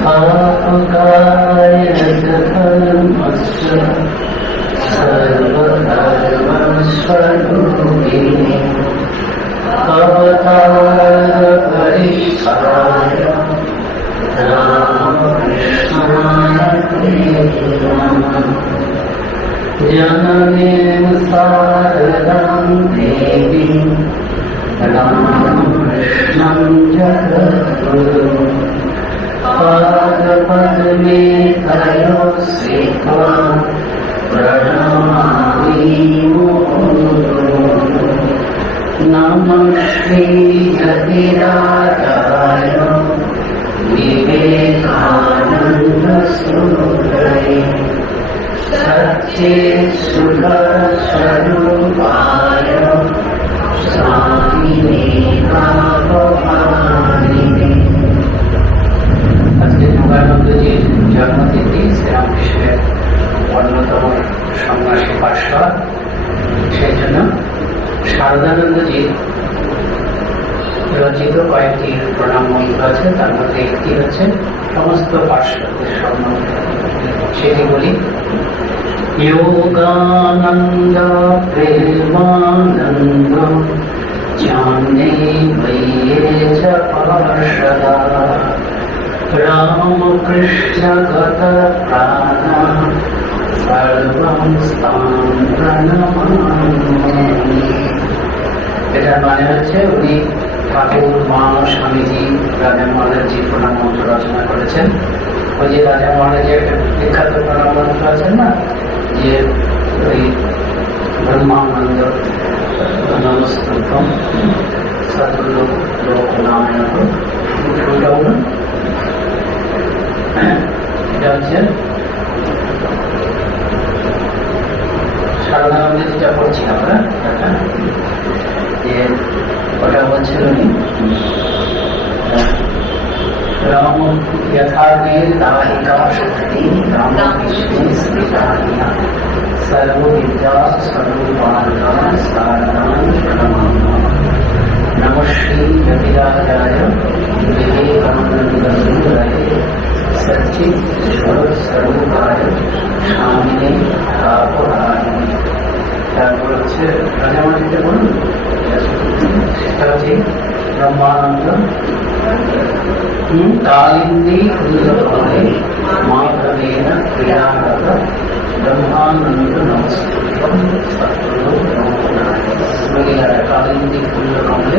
स्थापकाय धर्मस्य सर्वधर्मस्वरूपिणे अवतारपरिष्ठाय रामकृष्णाय ते नमः। जननीं शारदां देवीं रामकृष्णं जगद्गुरुं पादपद्मे तयो स्थित्वा प्रणमामि मुहुर्मुहुः। नमः श्रीयतिराजाय विवेकानन्दसूरये सच्चित्सुखस्वरूपाय स्वामिने भवानिने। আজকে যোগানন্দজির জন্মতিথি, শ্রীরামকৃষ্ণের অন্যতম সন্ন্যাসী পার্শ্বদ। সেই জন্য শারদানন্দজির রচিত কয়েকটি প্রণাম মন্ত্র আছে, তার মধ্যে একটি হচ্ছে সমস্ত পার্শ্বদের স্বর্ণ, সেটি বলি। योगानंद प्रेमानंद जाने वये च पार्षदा रामकृष्ण गत प्राण सर्वं स्तां प्रणमामि। এটার মানে হচ্ছে উনি ঠাকুর, মা, স্বামীজি, রাজা মহারাজজি প্রণাম মন্ত্র রচনা করেছেন। ওই যে রাজা মহারাজের একটা বিখ্যাত প্রণাম মন্ত্র আছেন না, যে ওই ব্রহ্মানন্দ নমস্তুভ্যং সর্বলোকনারায়ণ, ওটা বলুন। এটা হচ্ছে সারদানন্দে যেটা পড়ছি আমরা, যে ওটা বলছেন উনি राम यथादेव दाहिका शक्ति राम कृष्ण स्मृतानिया सर्व विद्या स्वरूपानां सारदां प्रणमामि। नमः श्री यतिराजाय विवेकानन्दसूरये सच्चित्स्वरूपाय स्वामिने भवानिने। তারপর হচ্ছে রাজামানিতে বলুন, সেটা হচ্ছে ব্রহ্মানন্দ कालिंदी फूलफले माधवेन क्रियारत ब्रह्मानंद नमस्कृतं सद्गुरु ब्रह्मनारायण। कालिंदी फूलकमলে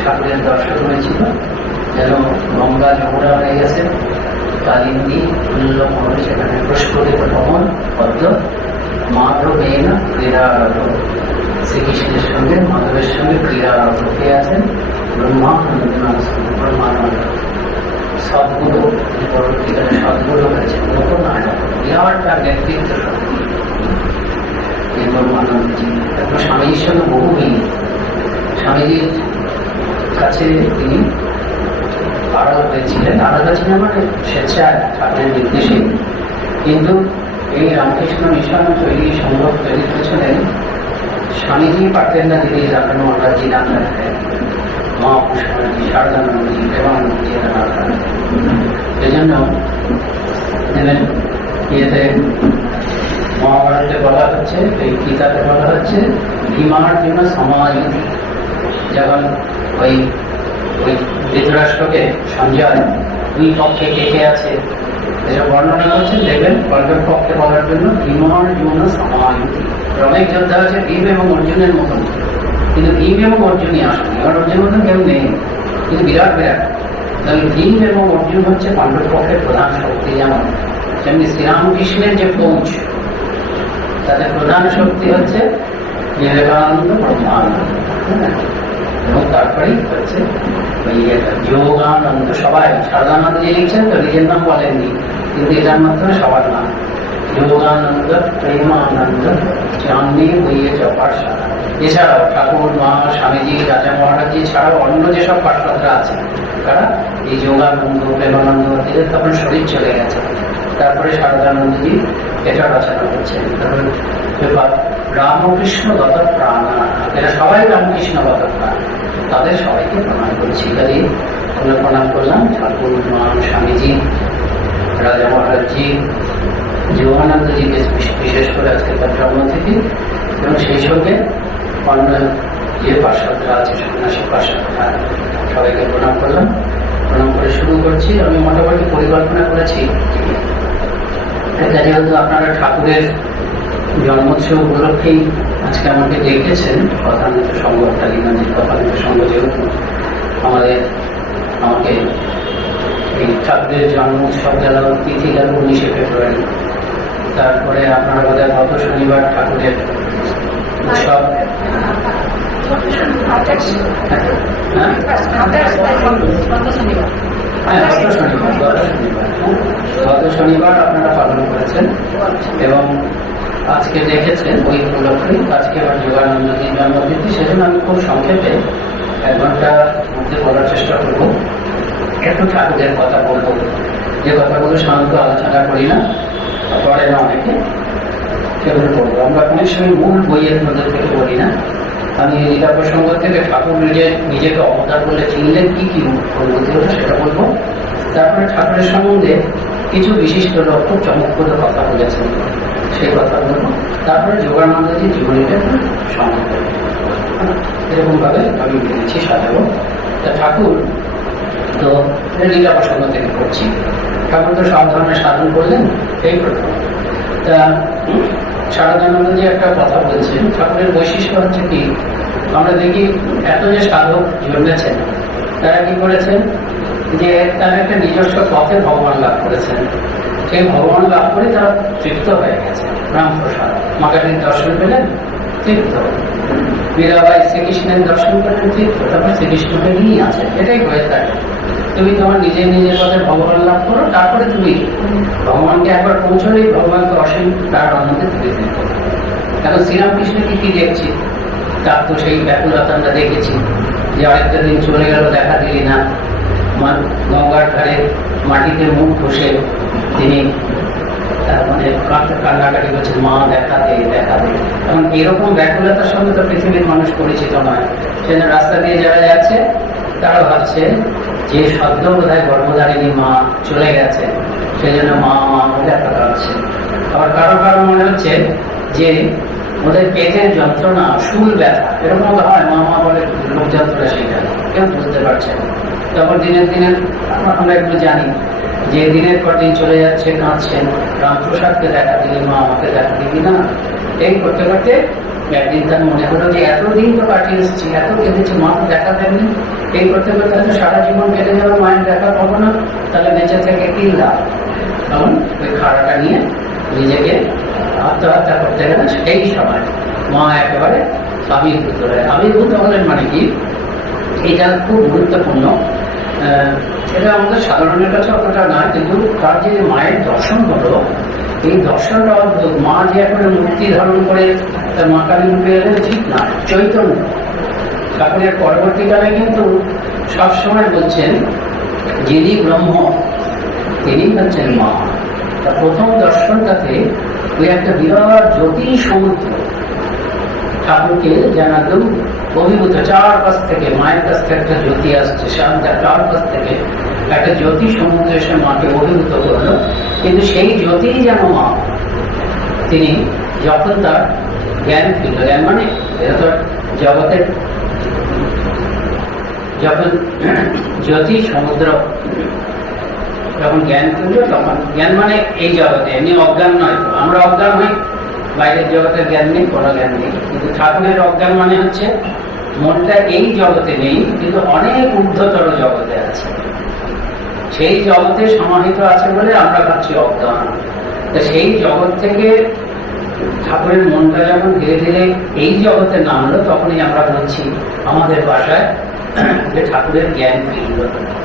ঠাকুরের দর্শন হয়েছিল, যেন গঙ্গা যমুনা হয়ে গেছে। কালিন্দী ফুল্লকমলে, সেখানে প্রস্ফুটিত কমল পদ্ম। মাধবেন ক্রীড়ারত, শ্রীকৃষ্ণের সঙ্গে মাধবের সঙ্গে ক্রীড়ারত হয়ে আছেন ব্রহ্মানন্দ নমস্কৃত ব্রহ্মানন্দ। সদ্গুরু, পরবর্তীকালে সদ্গুরু হয়েছেন লোকনায়ক, বিরাট তার ব্যক্তিত্ব শক্তি ব্রহ্মানন্দজি। তারপর স্বামীজির সঙ্গে বহু মিল। স্বামীজির কাছে তিনি আড়াল হয়েছিলেন, আড়াল হয়েছিলেন মানে স্বেচ্ছায় ঠাকুরের নির্দেশে। কিন্তু এই রামকৃষ্ণ মিশন তৈরি সম্ভব তৈরির পেছনে স্বামীজি পারতেন না যদি রাখানো মহারাজজি না থাকতেন, মা পুষ্পাজি, শারদানন্দজি, প্রেমানন্দজি এরা না থাকতেন। এই জন্য ইয়েতে মহাভারতে বলা হচ্ছে, এই গীতাতে বলা হচ্ছে ভীমার্জুন সমায়ুতি। যখন ওই ধৃতরাষ্ট্রকে সঞ্জয় দুই পক্ষে কে কে আছে এসব বর্ণনা করছেন, দেখবেন গল্পের পক্ষে বলার জন্য ভীমার্জুন সমায়ুতি। অনেক যোদ্ধা আছে ভীম এবং অর্জুনের মতন, কিন্তু ভীম এবং অর্জুনই আসেনি, কারণ অর্জুনের মতন কেউ নেই, কিন্তু বিরাট বিরাট। তাহলে ভীম এবং অর্জুন হচ্ছে পাণ্ডব পক্ষের প্রধান শক্তি। যেমন যেমনি শ্রীরামকৃষ্ণের যে ফৌজ, তাদের প্রধান শক্তি হচ্ছে বিবেকানন্দ, ব্রহ্মানন্দ, এবং তারপরেই হচ্ছে ওই যোগানন্দ। সবাই সারদানন্দ যে লিখছেন তো নিজের নাম বলেননি, কিন্তু এটার মাধ্যমে সবার নাম যোগানন্দ, প্রেমানন্দ, জাননি বইয়ে চপার সারা। এছাড়াও ঠাকুর, মা, স্বামীজি, রাজা মহারাজজি ছাড়াও অন্য যেসব পার্শ্বদরা আছে তারা এই যোগানন্দ, প্রেমানন্দ দিলে তখন শরীর চলে গেছে। তারপরে শারদানন্দজি এটা রচনা করছেন। রামকৃষ্ণ গত প্রাণ, এরা সবাই রামকৃষ্ণ গত প্রাণ, তাদের সবাইকে প্রণাম করছি। কাজে প্রণাম করলাম ঠাকুর, মা, স্বামীজি, রাজা মহারাজজি জীবনানন্দজিকে বিশেষ করে আজকে তার জন্মতিথি, এবং সেই সঙ্গে অন্য যে পার্শ্বদরা আছে সন্ন্যাসী পার্শ্বদরা সবাইকে প্রণাম করলাম। প্রণাম করে শুরু করছি। আমি মোটামুটি পরিকল্পনা করেছি, এটা যেহেতু আপনারা ঠাকুরের জন্মোৎসব উপলক্ষেই আজকে আমাকে ডেকেছেন, কথামৃত সংঘ কালীগঞ্জের কথামৃত সংঘ যেহেতু আমাকে এই ঠাকুরের জন্ম উৎসব গেল, তিথি গেল 19শে ফেব্রুয়ারি, তারপরে আপনারা বোধহয় গত শনিবার ঠাকুরের উৎসব, গত শনিবার আপনারা পালন করেছেন এবং আজকে দেখেছেন ওই উপলক্ষে আজকে আমার যোগানন্দজির জন্মতিথি। সেজন্য আমি খুব সংক্ষেপে 1 ঘন্টার মধ্যে বলার চেষ্টা করবো। একটু ঠাকুরের কথা বলবো, যে কথাগুলো সাধারণত আলোচনা করি না, পরে না অনেকে, সেগুলো বলবো। আমরা অনেক সময় মূল বইয়ের মধ্যে থেকে বলি না। আমি লীলা প্রসঙ্গ থেকে ঠাকুর নিজেকে অবতার বলে চিনলেন কি কি অনুভূতি হলো সেটা বলবো। তারপরে ঠাকুরের সম্বন্ধে কিছু বিশিষ্ট লোক খুব চমকপ্রদ কথা বলেছেন, সেই কথা বলবো। তারপরে যোগানন্দজির জীবনীটা সংক্ষেপে এরকম ভাবে আমি ভেবেছি সাজাবো। তা ঠাকুর তো লীলা প্রসঙ্গ থেকে করছি। ঠাকুর তো সব ধরনের সাধন করলেন, এই প্রথম। তা সারদানন্দজি একটা কথা বলছেন, ঠাকুরের বৈশিষ্ট্য হচ্ছে কি, আমরা দেখি এত যে সাধক জন্মেছেন তারা কি করেছেন, যে তারা একটা নিজস্ব পথে ভগবান লাভ করেছেন। সেই ভগবান লাভ করে তারা তৃপ্ত হয়ে গেছে, রামপ্রসাদ। মাকাটির দর্শন পেলেন, তৃপ্ত। মীরাবাই শ্রীকৃষ্ণের দর্শন করলেন, তৃপ্ত। তারপর শ্রীকৃষ্ণকে নিয়ে আছে, এটাই হয়ে থাকে। তুমি তোমার নিজের পথে ভগবান লাভ করো, তারপরে তুমি ভগবানকে একবার পৌঁছলেই ভগবানকে অসীম তার অন্যতে তুলে দিতে হবে। এখন শ্রীরামকৃষ্ণকে কি দেখছি, তার তো সেই ব্যাকুলতা আমরা দেখেছি, যে আরেকটা দিন চলে গেল, দেখা দিলি না। গঙ্গার ধারে মাটিতে মুখ ঘষে তিনি মানে কান্নাকাটি করছেন, মা দেখা দে, দেখা দে। এখন এরকম ব্যাকুলতার সঙ্গে তো পৃথিবীর মানুষ পরিচিত নয়। সেজন্য রাস্তা দিয়ে যারা যাচ্ছে তারা ভাবছে যে সদ্য বোধহয় গর্ভধারিণী মা চলে গেছে, সেই জন্য মা মা বলে একটা কাঁদছে। আবার কারো কারো মনে হচ্ছে যে ওদের পেটের যন্ত্রণা, শুল ব্যথা, এরকম হয়, মা মা বলে লোক যন্ত্রণা, সেইটা কেউ বুঝতে পারছে না। তারপর দিনের আমরা একটু জানি যে দিনের পর দিন চলে যাচ্ছে, কাঁদছেন, রামপ্রসাদকে দেখা দিলি, মা আমাকে দেখা দিবি না। এই করতে করতে একদিন তার মনে হলো যে এতদিন তো কাটিয়ে এসেছি, এত কেঁদেছি, মা তো দেখা দেননি। এই করতে করতে হয়তো সারা জীবন কেটে যাবে, মায়ের দেখা পাবো না, তাহলে বেঁচে থেকে কি লাভ। তখন ওই খাড়াটা নিয়ে নিজেকে আত্মহত্যা করতে গেলে সেই সময় মা একেবারে আবির্ভূত হলেন। মানে কি, এটা খুব গুরুত্বপূর্ণ। এটা আমাদের সাধারণের কাছে অতটা নয়, কিন্তু তার যে মায়ের দর্শন হলো, এই দর্শনটা অদ্ভুত। মা যে এখন মূর্তি ধারণ করে মা কালী রূপে এলেন, ঠিক না, চৈতন্য। ঠাকুরের পরবর্তীকালে কিন্তু সবসময় বলছেন যিনি ব্রহ্ম তিনি হচ্ছেন মা। তা প্রথম দর্শনটাতে ওই একটা বিরাট জ্যোতি সমুদ্র ঠাকুরকে জানাতেও অভিভূত। চারপাশ থেকে মায়ের কাছ থেকে একটা জ্যোতি আসছে, চারপাশ থেকে একটা জ্যোতি সমুদ্র এসে মাকে অভিভূত করলো। কিন্তু সেই জ্যোতি যেন মা, তিনি যখন তার জ্ঞান ফিরল, জ্ঞান মানে জগতের যখন জ্যোতি সমুদ্র যখন জ্ঞান ফিরল, তখন জ্ঞান মানে এই জগতে, এমনি অজ্ঞান নয়। তো আমরা অজ্ঞান হই, বাইরের জগতের জ্ঞান নেই, কোনো জ্ঞান নেই। কিন্তু ঠাকুরের অজ্ঞান মানে হচ্ছে মনটা এই জগতে নেই, কিন্তু অনেক ঊর্ধ্বতর জগতে আছে। সেই জগতে সমাহিত আছে বলে আমরা ভাবছি অজ্ঞান। তো সেই জগৎ থেকে ঠাকুরের মনটা যখন ধীরে ধীরে এই জগতে নামলো, তখনই আমরা বলছি আমাদের ভাষায় যে ঠাকুরের জ্ঞান ফিরল।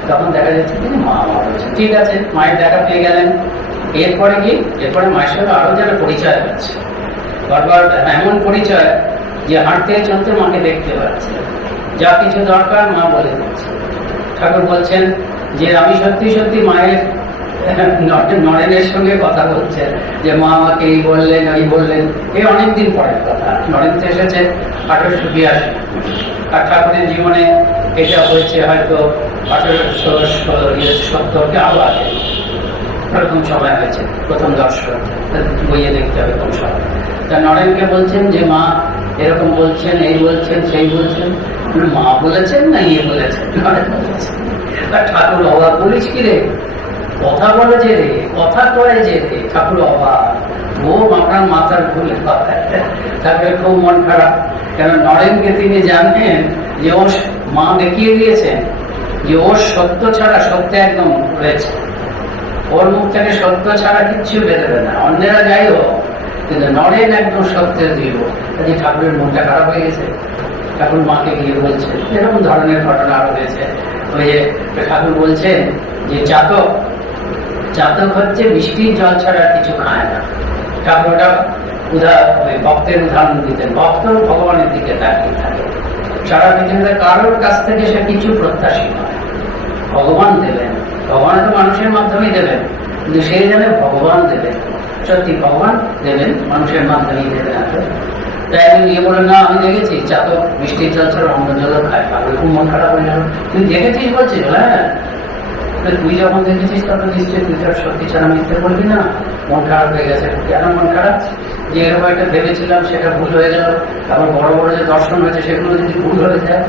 তখন দেখা যাচ্ছে তিনি মা মা বলছেন। ঠিক আছে, মায়ের দেখা পেয়ে গেলেন। এরপরে কি, এরপরে মায়ের সঙ্গে আরো যেন পরিচয় হচ্ছে, বারবার এমন পরিচয় যে হাঁটতে চলতে মাকে দেখতে পাচ্ছে, যা কিছু দরকার মা বলে দিচ্ছে। ঠাকুর বলছেন যে আমি সত্যি সত্যি মায়ের নরেনের সঙ্গে কথা বলছেন, যে মা আমাকে এই বললেন ওই বললেন। এই অনেকদিন পরের কথা, নরেন তো এসেছে 1882, আর ঠাকুরের জীবনে এটা হয়েছে হয়তো 1870 আরো আগে। এরকম সময় হয়েছে প্রথম দর্শন, বইয়ে দেখতে হবে কোন সময়। তা নরেনকে বলছেন যে মা এরকম বলছেন, এই বলছেন, সেই বলছেন। মা বলেছেন না ইয়ে বলেছেন? নরেন বলেছেন। ঠাকুর অবাক, বলিস কি রে, কথা বলে যে রে, কথা কয় যে রে। ঠাকুর অবাক, ও আপনার মাথার ভুলে কথা। তারপরে খুব মন খারাপ, কেন নরেনকে তিনি জানেন যে ও মা দেখিয়ে দিয়েছেন যে ওর সত্য ছাড়া সত্য একদম রয়েছে, ওর মুখ থেকে সত্য ছাড়া কিচ্ছু বেরোবে না, অন্যেরা যাই হোক, কিন্তু নরেন একদম সত্যের জীব। কাজে ঠাকুরের মনটা খারাপ হয়ে গেছে। ঠাকুর মাকে গিয়ে বলছে, এরকম ধরনের ঘটনা আরো হয়েছে। ওই যে ঠাকুর বলছেন যে চাতক হচ্ছে বৃষ্টির জল ছাড়া কিছু খায় না। ঠাকুর ওটা ভক্তের উদাহরণ দিতেন। ভক্ত ভগবানের দিকে তাকিয়ে থাকে, সারা পৃথিবীতে কারোর কাছ থেকে সে কিছু প্রত্যাশী নয়। ভগবান দেবেন, ভগবান তো মানুষের মাধ্যমেই দেবেন, কিন্তু সেই জানে ভগবান দেবেন, সত্যি ভগবান দেবেন, মানুষের মাধ্যমেই দেবেন। তাই আমি নিয়ে বলেন, না আমি দেখেছি চাতক বৃষ্টির জল ছাড়া অন্য জলও খায়। তাহলে খুব মন খারাপ হয়ে গেল। তুই দেখেছিস বলছিস? হ্যাঁ, তুই যখন দেখেছিস তখন নিশ্চয়ই তুই তার সত্যি ছাড়া মিথ্যে বলবি না। মন খারাপ হয়ে গেছে। কেন মন খারাপ? যে এরকম একটা ভেবেছিলাম সেটা ভুল হয়ে গেল, তারপর বড় বড় যে দর্শন হয়েছে সেগুলো যদি ভুল হয়ে যায়,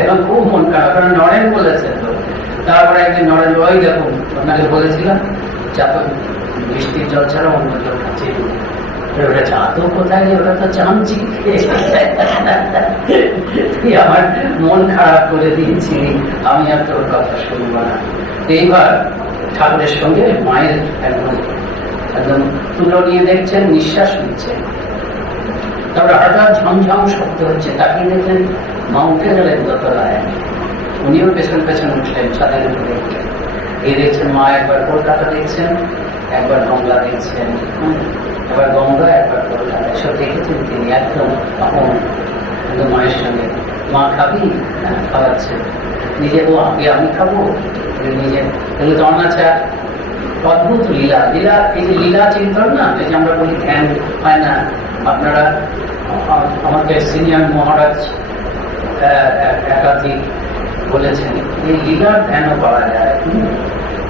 এখন খুব মন খারাপ। কারণ নরেন বলেছে তো। তারপরে একদিন নরেন, ওই দেখুন আপনাকে বলেছিলাম চাতক বৃষ্টির জল ছাড়া অন্য জল খাচ্ছে। ওটা চাতক কোথায়? ওটা তো চামচি। তুই আমার মন খারাপ করে দিয়েছি, আমি আর তোর কথা শুনবো না। এইবার ঠাকুরের সঙ্গে মায়ের একদম তুলো নিয়ে দেখছেন, নিঃশ্বাস নিচ্ছেন। তারপরে হঠাৎ ঝমঝম শব্দ হচ্ছে, তাকিয়ে দেখলেন মা উঠে গেলেন দোতলায়। উনিও পেছন পেছন উঠলেন, ছাদের উপরে উঠলেন। এই দেখছেন মা একবার কলকাতা দেখছেন, একবার গঙ্গা দেখছেন, একবার গঙ্গা একবার কলকাতা। এসব দেখেছেন তিনি একদম আপন মায়ের সঙ্গে। মা খাবি? খাওয়াচ্ছেন। নিজে ও আগে আমি খাবো, নিজে এগুলো তো অনাচার। অদ্ভুত লীলা। লীলা, এই যে লীলা চিন্তন না, এই যে আমরা বলি ধ্যান হয় না। আপনারা আমাকে সিনিয়র মহারাজ একাধিক বলেছেন এই লীলার ধ্যানও করা যায়।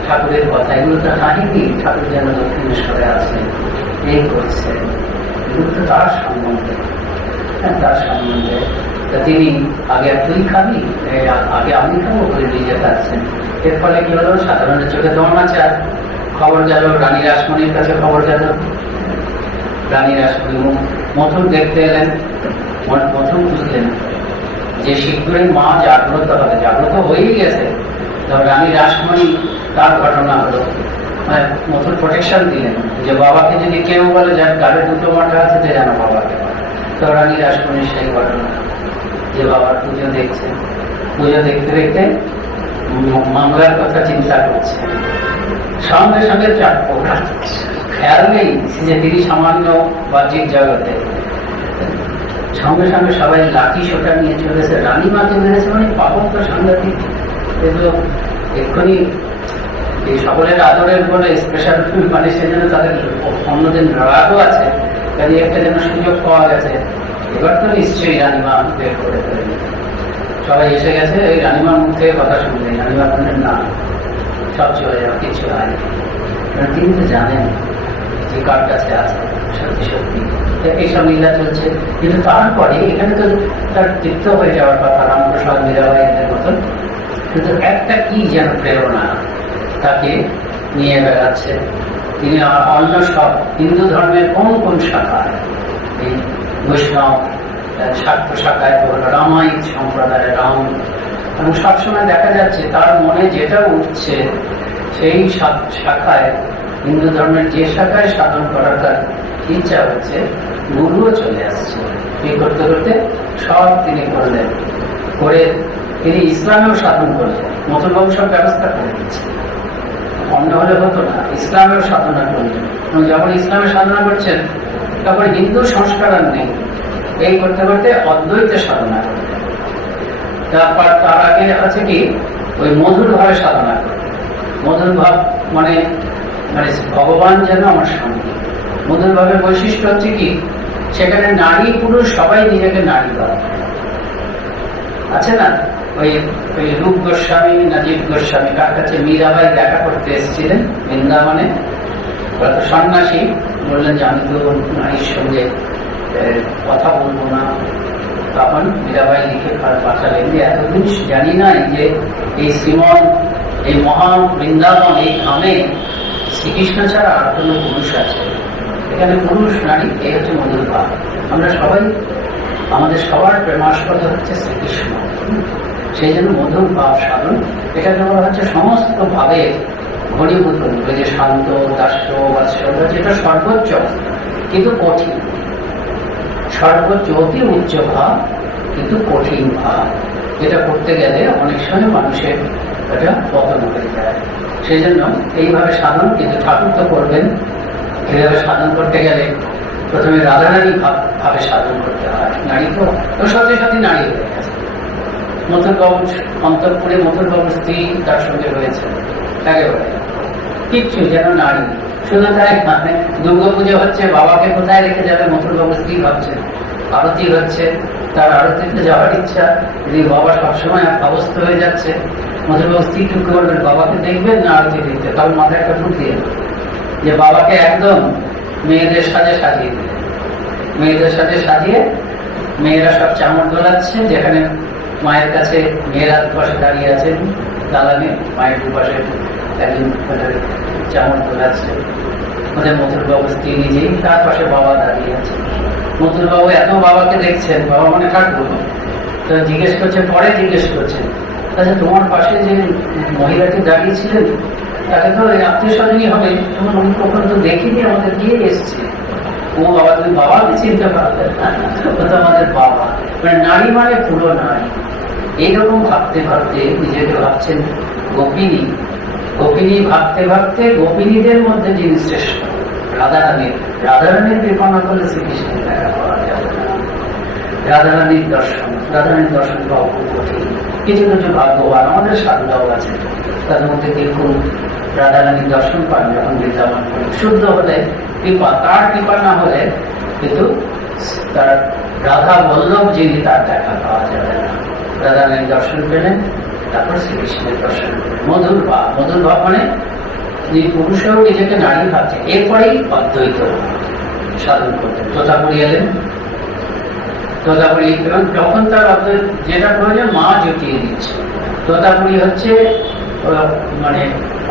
ঠাকুরের কথা এগুলো তো কাহিনী, ঠাকুর যেন দক্ষিণেশ্বরে আছেন, এই করছেন, এগুলো তো তার সম্বন্ধে, তার সম্বন্ধে। তিনি আগে তুই খাবি, আগে আমি খাবো করে নিজে খাচ্ছেন। এর ফলে কি হলো, সাধারণের চোখে তো অনাচার। খবর গেল রানী রাসমণির কাছে, খবর গেল। রানী রাসমণি মথুর দেখতে এলেন। মথুর বুঝলেন যে শীঘ্রই মা জাগ্রত হবে, জাগ্রত হয়েই গেছে। তবে রানী রাসমণি তার ঘটনা হলো, মথুর প্রোটেকশন দিলেন যে বাবাকে যদি কেউ বলে যার গাড়ি দুটো মাঠা আছে যে যেন বাবাকে। তো রানী রাসমণির সেই ঘটনা যে বাবার পুজো দেখছেন, পুজো দেখতে দেখতে মামলার কথা চিন্তা করছে। সঙ্গে সঙ্গে খেয়াল নেই যে তিনি সামান্য বাহ্যিক জগতে। সঙ্গে সঙ্গে সবাই লাঠি সোটা নিয়ে চলেছে। রানীমাকে মেরেছে মানে পাবন তো সাংঘাতিক। এগুলো এক্ষুনি এই সকলের আদরের বলে স্পেশাল মানে সেজন্য তাদের অন্যদিন রাগও আছে, কাজে একটা যেন সুযোগ পাওয়া গেছে। এবার তো নিশ্চয়ই রানীমা বের করে ফেলেন। সবাই এসে গেছে, এই রানীমার মুখ থেকে কথা শুনলেন। রানীমা বললেন না, সব চলে যাবে, কিছু হয়নি। তিনি তো জানেন যে কার কাছে আছে সত্যি সত্যি। এইসব লীলা চলছে, কিন্তু তারপরে এখানে তো তার তৃপ্ত হয়ে যাওয়ার কথা, রামপ্রসাদ মীরাবাই এদের মতন। কিন্তু একটা কি যেন প্রেরণা তাকে নিয়ে বেড়াচ্ছে। তিনি অন্য সব হিন্দু ধর্মের কোন কোন শাখায়, এই বৈষ্ণব শাক্ত শাখায়, রামায়িক সম্প্রদায়ের রাম, এবং সবসময় দেখা যাচ্ছে তার মনে যেটা উঠছে সেই শাখায়, হিন্দু ধর্মের যে শাখায় সাধন করার তার ইচ্ছা হচ্ছে, গুরুও চলে আসছে। এই করতে করতে সব তিনি করলেন, করে তিনি ইসলামেও সাধন করলেন। মথুরবাবু সব ব্যবস্থা করে দিচ্ছে, অন্য হলে হতো না। ইসলামেও সাধনা করলেন, এবং যখন ইসলামের সাধনা করছেন তখন হিন্দু সংস্কার আর নেই। এই করতে করতে অদ্বৈতের সাধনা করলেন। তারপর তার আগে আছে কি ওই মধুর ভাবে সাধনা করলেন। মধুর ভাব মানে মানে ভগবান যেন আমার সঙ্গে। মধুর ভাবের বৈশিষ্ট্য হচ্ছে কি, সেখানে নারী পুরুষ সবাই নিজেকে নারী ভাব, আছে না, ওই ওই রূপ গোস্বামী নাজিব গোস্বামী কার কাছে মীরাবাই দেখা করতে এসেছিলেন বৃন্দাবনে, ওরা তো সন্ন্যাসী, বললেন যে আমি তো নারীর সঙ্গে কথা বলবো না। তখন মীরাবাই লিখে পাঠালেন যে এতদিন জানি নাই যে এই শ্রীমন এই মহা বৃন্দাবন এই ধামে শ্রীকৃষ্ণ ছাড়া আর কোনো পুরুষ আছে, এখানে পুরুষ নারী এই হচ্ছে মধুর ভাব। আমরা সবাই আমাদের সবার প্রেমাস্পদ হচ্ছে শ্রীকৃষ্ণ, সেই জন্য মধুর ভাব সাধন এটাকে বলা হচ্ছে সমস্ত ভাবে ঘনীভূত, যে শান্ত দাস্য বাৎসল্য যেটা সর্বোচ্চ কিন্তু কঠিন, সর্বোচ্চ অতি উচ্চ ভাব কিন্তু কঠিন ভাব, যেটা করতে গেলে অনেক সময় মানুষের এটা পতন হয়ে যায়। সেই জন্য এইভাবে সাধন, কিন্তু ঠাকুর তো করবেন এইভাবে সাধন করতে গেলে প্রথমে রাধারানী ভাবে সাধন করতে হয়। নারী তো সাথে সাথে নারী হয়ে গেছে, মথুরবাবু অন্তঃপুরে মথুরবাবুর স্ত্রী তার সঙ্গে রয়েছে একেবারে কিচ্ছু যেন নারী। শুধু তাই মানে দুর্গা পুজো হচ্ছে, বাবাকে কোথায় রেখে যাবে মথুরবাবুর স্ত্রী ভাবছে, আরতি হচ্ছে, তার আরতিতে যাওয়ার ইচ্ছা, যদি বাবা সবসময় অবস্থ হয়ে যাচ্ছে, মথুরবাবু স্ত্রী কি করবেন, বাবাকে দেখবেন না আরতি দিতে, তখন মাথায় একটা ঢুকিয়ে যে বাবাকে একদম মেয়েদের সাজে সাজিয়ে দিলে, মেয়েদের সাথে সাজিয়ে মেয়েরা সব চামড় দোলাচ্ছে, যেখানে মায়ের কাছে মেয়েরা দুপাশে দাঁড়িয়ে আছেন দালানে, মায়ের দুপাশে একজন চামড় দোলাচ্ছে, ওদের মথুরবাবু স্ত্রী নিজেই, তার পাশে বাবা দাঁড়িয়ে আছে। মথুরবাবু এত বাবাকে দেখছেন, বাবা মানে ঠাকুর, তো জিজ্ঞেস করছে, পরে জিজ্ঞেস করছেন, আচ্ছা তোমার পাশে যে মহিলাটি দাঁড়িয়েছিলেন তাকে তো আত্মীয় স্বজনই হবে, তোমার উনি কখনো তো দেখিনি, আমাদের দিয়ে এসছে। ও বাবা, তুমি বাবাকে চিনতে পারবে, ও তো আমাদের বাবা। মানে নারী মানে পুরো নারী, এইরকম ভাবতে ভাবতে নিজেকে ভাবছেন গোপিনী, গোপিনী ভাবতে ভাবতে গোপিনীদের মধ্যে যিনি শ্রেষ্ঠ রাধারানী, রাধারানীর কৃপা করলে শ্রীকৃষ্ণের দেখা পাওয়া যাবে না। রাধারানীর দর্শন, রাধারানীর দর্শন পাওয়া খুব কঠিন। কিছু কিছু ভাগ্যবান আমাদের সাধুরাও আছে, তাদের মধ্যে কেউ রাধারানীর দর্শন পান যখন বৃন্দাবন করেন, শুদ্ধ হলে কৃপা, তার কৃপা না হলে কিন্তু তার রাধা বল্লভ যিনি তার দেখা পাওয়া যাবে না। রাধারানীর দর্শন পেলেন, তারপর শ্রীকৃষ্ণের দর্শন পেলেন। মধুর ভাব, মধুর ভাব মানে পুরুষেও নিজেকে নারী ভাবছে। এরপরেই অদ্বৈত সাধন করতেন, তোতাপুরি এলেন, তোতাপুরি, এবং যখন তার অদ্বৈত যেটা প্রয়োজন মা জুটিয়ে দিচ্ছে। তোতাপুরি হচ্ছে মানে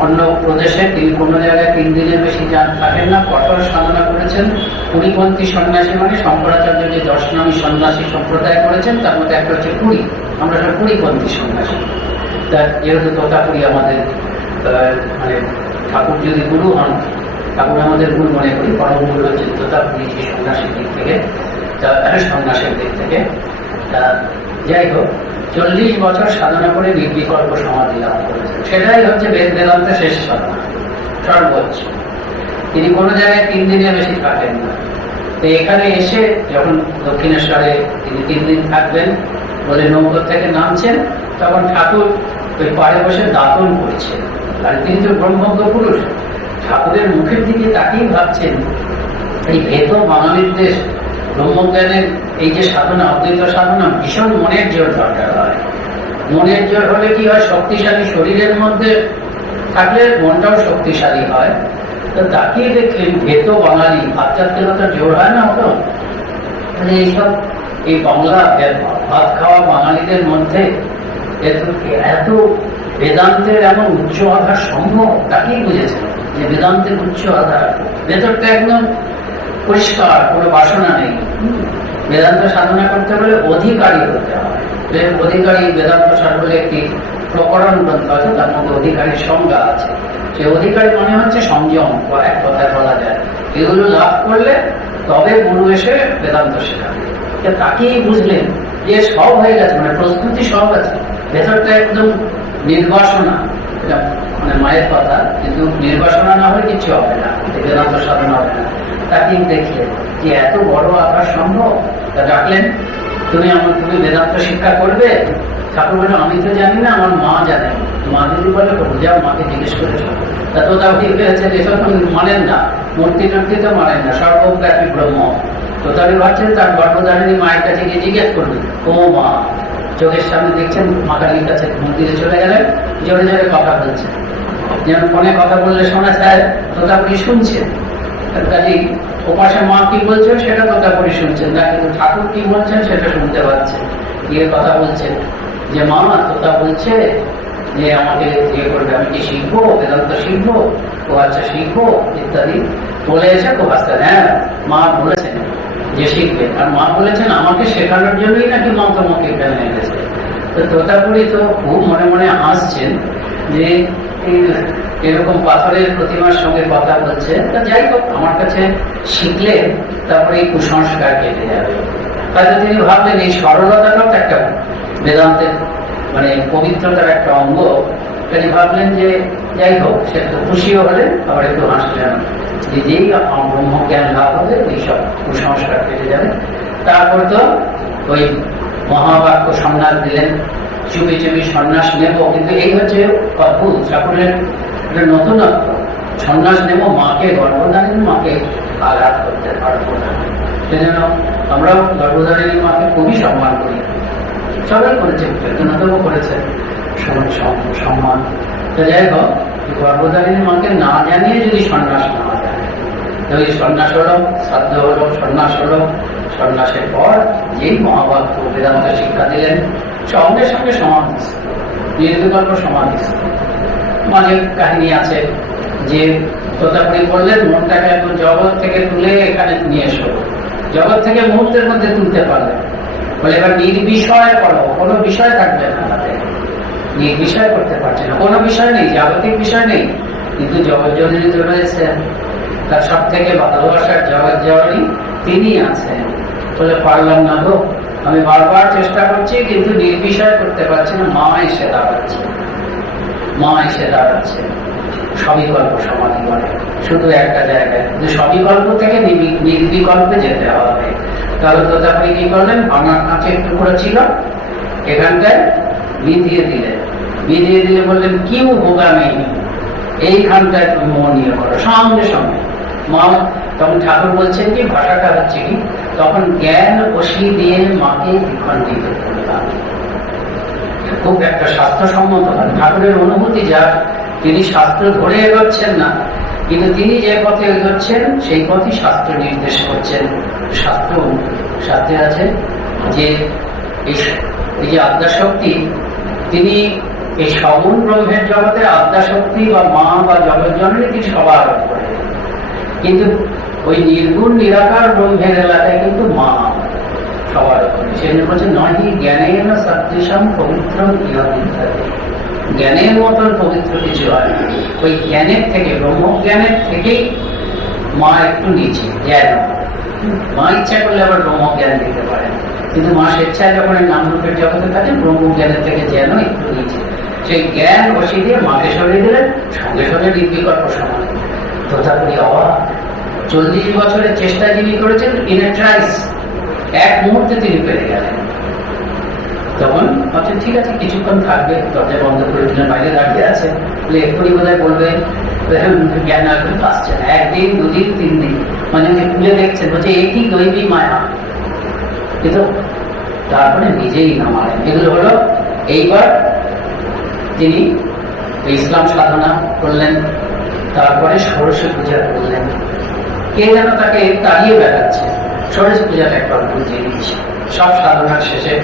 অন্য প্রদেশে তিনি কোনো জায়গায় 3 দিনের বেশি থাকেন না, কঠোর সাধনা করেছেন। পুরীপন্থী সন্ন্যাসী মানে শঙ্করাচার্য যে দর্শনামী সন্ন্যাসী সম্প্রদায় করেছেন তার মধ্যে একটা হচ্ছে পুরী, আমরা সব পুরীপন্থী সন্ন্যাসী। তার যেহেতু তোতাপুরি আমাদের মানে ঠাকুর যদি গুরু হন, ঠাকুর আমাদের গুরু মনে করি, পরম গুরু হচ্ছে তোতাপুরি যে সন্ন্যাসীর দিক থেকে, সন্ন্যাসের দিক থেকে। যাই হোক, 40 বছর সাধনা করে নির্বিকল্প সমাধি লাভ করেছেন, সেটাই হচ্ছে বেদান্তে শেষ সাধনা, সর্বোচ্চ। তিনি কোনো জায়গায় 3 দিনের বেশি থাকেন না। তো এখানে এসে যখন দক্ষিণেশ্বরে তিনি 3 দিন থাকবেন বলে নৌকো থেকে নামছেন, তখন ঠাকুর ওই পাড়ে বসে দাতন করছেন, আর তিনি তো ব্রহ্মজ্ঞ পুরুষ, ঠাকুরের মুখের দিকে তাকিয়ে ভাবছেন এই ভেদ বাঙালির দেশ, ব্রহ্মজ্ঞানের এই যে সাধনা, অদ্বৈত সাধনা, ভীষণ মনের জোর দরকার হয়। মনের জোর হলে কি হয়, শক্তিশালী শরীরের মধ্যে থাকলে মনটাও শক্তিশালী হয়। তো তাকিয়ে দেখলেন ভেদ বাঙালি, আধ্যাত্মিকতার জোর হয় না হতো, মানে এইসব এই বাংলা ভাত খাওয়া বাঙালিদের মধ্যে এত বেদান্তের এমন উচ্চ আধার সম্ভব, তাকেই বুঝেছেন যে বেদান্তের উচ্চ আধার, ভেতরটা একদম পরিষ্কার, কোনো বাসনা নেই। বেদান্ত সাধনা করতে হলে অধিকারী হতে হয়। অধিকারী বেদান্ত সাধনা একটি প্রকরণ গ্রন্থ আছে, তার মধ্যে অধিকারীর সংজ্ঞা আছে। সে অধিকারী মনে হচ্ছে সংযম, এক কথায় বলা যায়। এগুলো লাভ করলে তবে গুরু এসে বেদান্ত শেখাবে। তাকেই বুঝলেন যে সব হয়ে গেছে, মানে প্রস্তুতি সব আছে, ভেতরটা একদম নির্বাসনা, এটা মানে মায়ের কথা, কিন্তু নির্বাসনা না হলে কিছু হবে না, বেদান্ত সাধনা হবে না। তাকেই দেখলেন যে এত বড় আকাশ সম্ভব, তা ডাকলেন, তুমি বেদান্ত শিক্ষা করবে? ঠাকুর বলে, আমি তো জানি না, আমার মা জানে। মা যদি বলে যাও, মাকে জিজ্ঞেস করেছ। তা তো তাও ঠিক হয়েছে, এসব মানেন না, মূর্তি টর্তি তো মানেন না, সর্বব্যাপী ব্রহ্ম। তো তাহলে ভাবছেন তার গর্ভধারিণী মায়ের কাছে গিয়ে জিজ্ঞেস করবে, ও মা চোখের সামনে দেখছেন মা কালীর কাছে মন্দিরে চলে গেলেন, জোরে জোরে কথা বলছেন, যেন ফোনে কথা বললে শোনা যায়, তোতাপুরি শুনছেন। কাজেই ওপাশে মা কি বলছে সেটা তোতাপুরি শুনছেন না, কিন্তু ঠাকুর কি বলছেন সেটা শুনতে পাচ্ছেন। গিয়ে কথা বলছেন যে মা তোতা বলছে যে আমাকে ইয়ে করবে, আমি কি শিখবো, বেদান্ত শিখবো? ও আচ্ছা শিখবো ইত্যাদি বলে এসে তো বাস্তান। হ্যাঁ মা বলেছেন যে শিখবে, আর মা বলেছেন আমাকে শেখানোর জন্যই নাকি মা তোমাকে এখানে এনেছে। তো তোতাপুরি তো খুব মনে মনে হাসছেন যে এরকম পাথরের প্রতিমার সঙ্গে কথা বলছে। তা যাই হোক, আমার কাছে শিখলে তারপরে এই কুসংস্কার কেটে যাবে। হয়তো তিনি ভাবলেন এই সরলতাটাও একটা বেদান্তের মানে পবিত্রতার একটা অঙ্গ। তিনি ভাবলেন যে যাই হোক, সে তো খুশিও হলেন, আবার একটু হাসলেন যে যেই ব্রহ্মজ্ঞান লাভ হবে এইসব কুসংস্কার কেটে যাবে। তারপর তো ওই মহাবাক্য সন্ন্যাস দিলেন, চুপি চুপি সন্ন্যাস নেব। কিন্তু এই হচ্ছে অদ্ভুত ঠাকুরের নতুনত্ব, সন্ন্যাস নেব মাকে গর্ভধারিণী মাকে আঘাত করতে পারবো না। সেজন্য আমরাও গর্ভধারিণী মাকে খুবই সম্মান করি, সবাই করেছে, চৈতন্যদেবও করেছে সম্মান। তো যাই হোক, গর্ভধারিণী মাকে না জানিয়ে যদি সন্ন্যাস নেওয়া যায়, ওই সন্ন্যাস হলো, শ্রাদ্ধ হলো, সন্ন্যাস হলো। সন্ন্যাসের পর যেই মহাবাক্য বেদান্ত শিক্ষা দিলেন, সঙ্গে সঙ্গে সমাধিস্থ, নির্বিকল্প সমাধিস্থ। মানে কাহিনী আছে যে তোতাপুরি বললেন মনটাকে একদম জগৎ থেকে তুলে এখানে নিয়ে এসো। জগৎ থেকে মুহূর্তের মধ্যে তুলতে পারলেন, বলে এবার নির্বিষয় করো, কোনো বিষয় থাকবে না হাতে, নির্বিষয় করতে পারছে না, কোনো বিষয় নেই, জাগতিক বিষয় নেই, কিন্তু জগৎ জননী তো রয়েছেন, তার সব থেকে ভালোবাসার জগৎ জননী তিনি আছেন। বলে পারলাম না গো, আমি বারবার চেষ্টা করছি কিন্তু নির্বিষয় করতে পারছি না। মা এসে দাঁড়াচ্ছে, মা এসে দাঁড়াচ্ছে, সবিকল্প সমাধি করে শুধু একটা জায়গায়, যে সবিকল্প থেকে নির্বিকল্পে যেতে হবে। তাহলে তোতাপুরি কি করলেন, ভাঙা কাঁচের টুকরো ছিল, এখানটায় বিধিয়ে দিলেন, বিধিয়ে দিলে বললেন কিউ ভোগামি, এইখানটায় তুমি মনীয় করো। সঙ্গে সঙ্গে মা, তখন ঠাকুর বলছেন কি, ভাষাটা হচ্ছে কি, তখন জ্ঞান বসি দিয়ে মাকে দ্বিখণ্ডিত করলাম। খুব একটা স্বাস্থ্যসম্মত ঠাকুরের অনুভূতি, যার তিনি শাস্ত্র ধরে এগোচ্ছেন না, কিন্তু তিনি যে পথে এগোচ্ছেন সেই পথই শাস্ত্র নির্দেশ করছেন। শাস্ত্রে আছে যে এই যে আদ্যাশক্তি, তিনি এই সগুণ ব্রহ্মের জগতে আদ্যাশক্তি বা মা বা জগৎ জননী তিনি সবার উপরে, কিন্তু ওই নির্গুণ নিরাকার ব্রহ্মের এলাকায় কিন্তু মা সবার উপরে। সেজন্য বলছে নহি জ্ঞানের সদৃশম পবিত্র ইহবিদ্যাতে, জ্ঞানের মতন পবিত্র কিছু হয় না। ওই জ্ঞানের থেকে, ব্রহ্মজ্ঞানের থেকেই মা একটু নিচে, জ্ঞান। মা ইচ্ছা করলে আবার ব্রহ্মজ্ঞান দিতে পারেন, কিন্তু মা স্বেচ্ছায় যখন নামরূপের জগতে থাকেন, ব্রহ্মজ্ঞানের থেকে যেন একটু নিচে। সেই জ্ঞান বসিয়ে দিয়ে মাকে সরিয়ে দিলেন, সঙ্গে সঙ্গে নির্বিকল্প সমাধি। তোতাপুরি অবাক, 40 বছরের চেষ্টা যিনি করেছেন, ইন এ ট্রাইস, এক মুহূর্তে তিনি পেরে গেলেন। তখন ভাবছেন ঠিক আছে কিছুক্ষণ থাকবে, দরজা বন্ধ করে দিলেন, বাইরে দাঁড়িয়ে আছে, এক্ষুনি বোধহয় বলবে জ্ঞান আসছে না। 1 দিন 2 দিন 3 দিন, মানে খুলে দেখছেন, বলছে একই দৈবী মায়া। কিন্তু তারপরে নিজেই নামালেন। এগুলো হলো, এইবার তিনি ইসলাম সাধনা করলেন, তারপরে ষোড়শী পূজা করলেন। কে যেন তাকে তাড়িয়ে বেড়াচ্ছে, ষোড়শী পূজাটা একটা অদ্ভুত জিনিস। সব সাধনার শেষে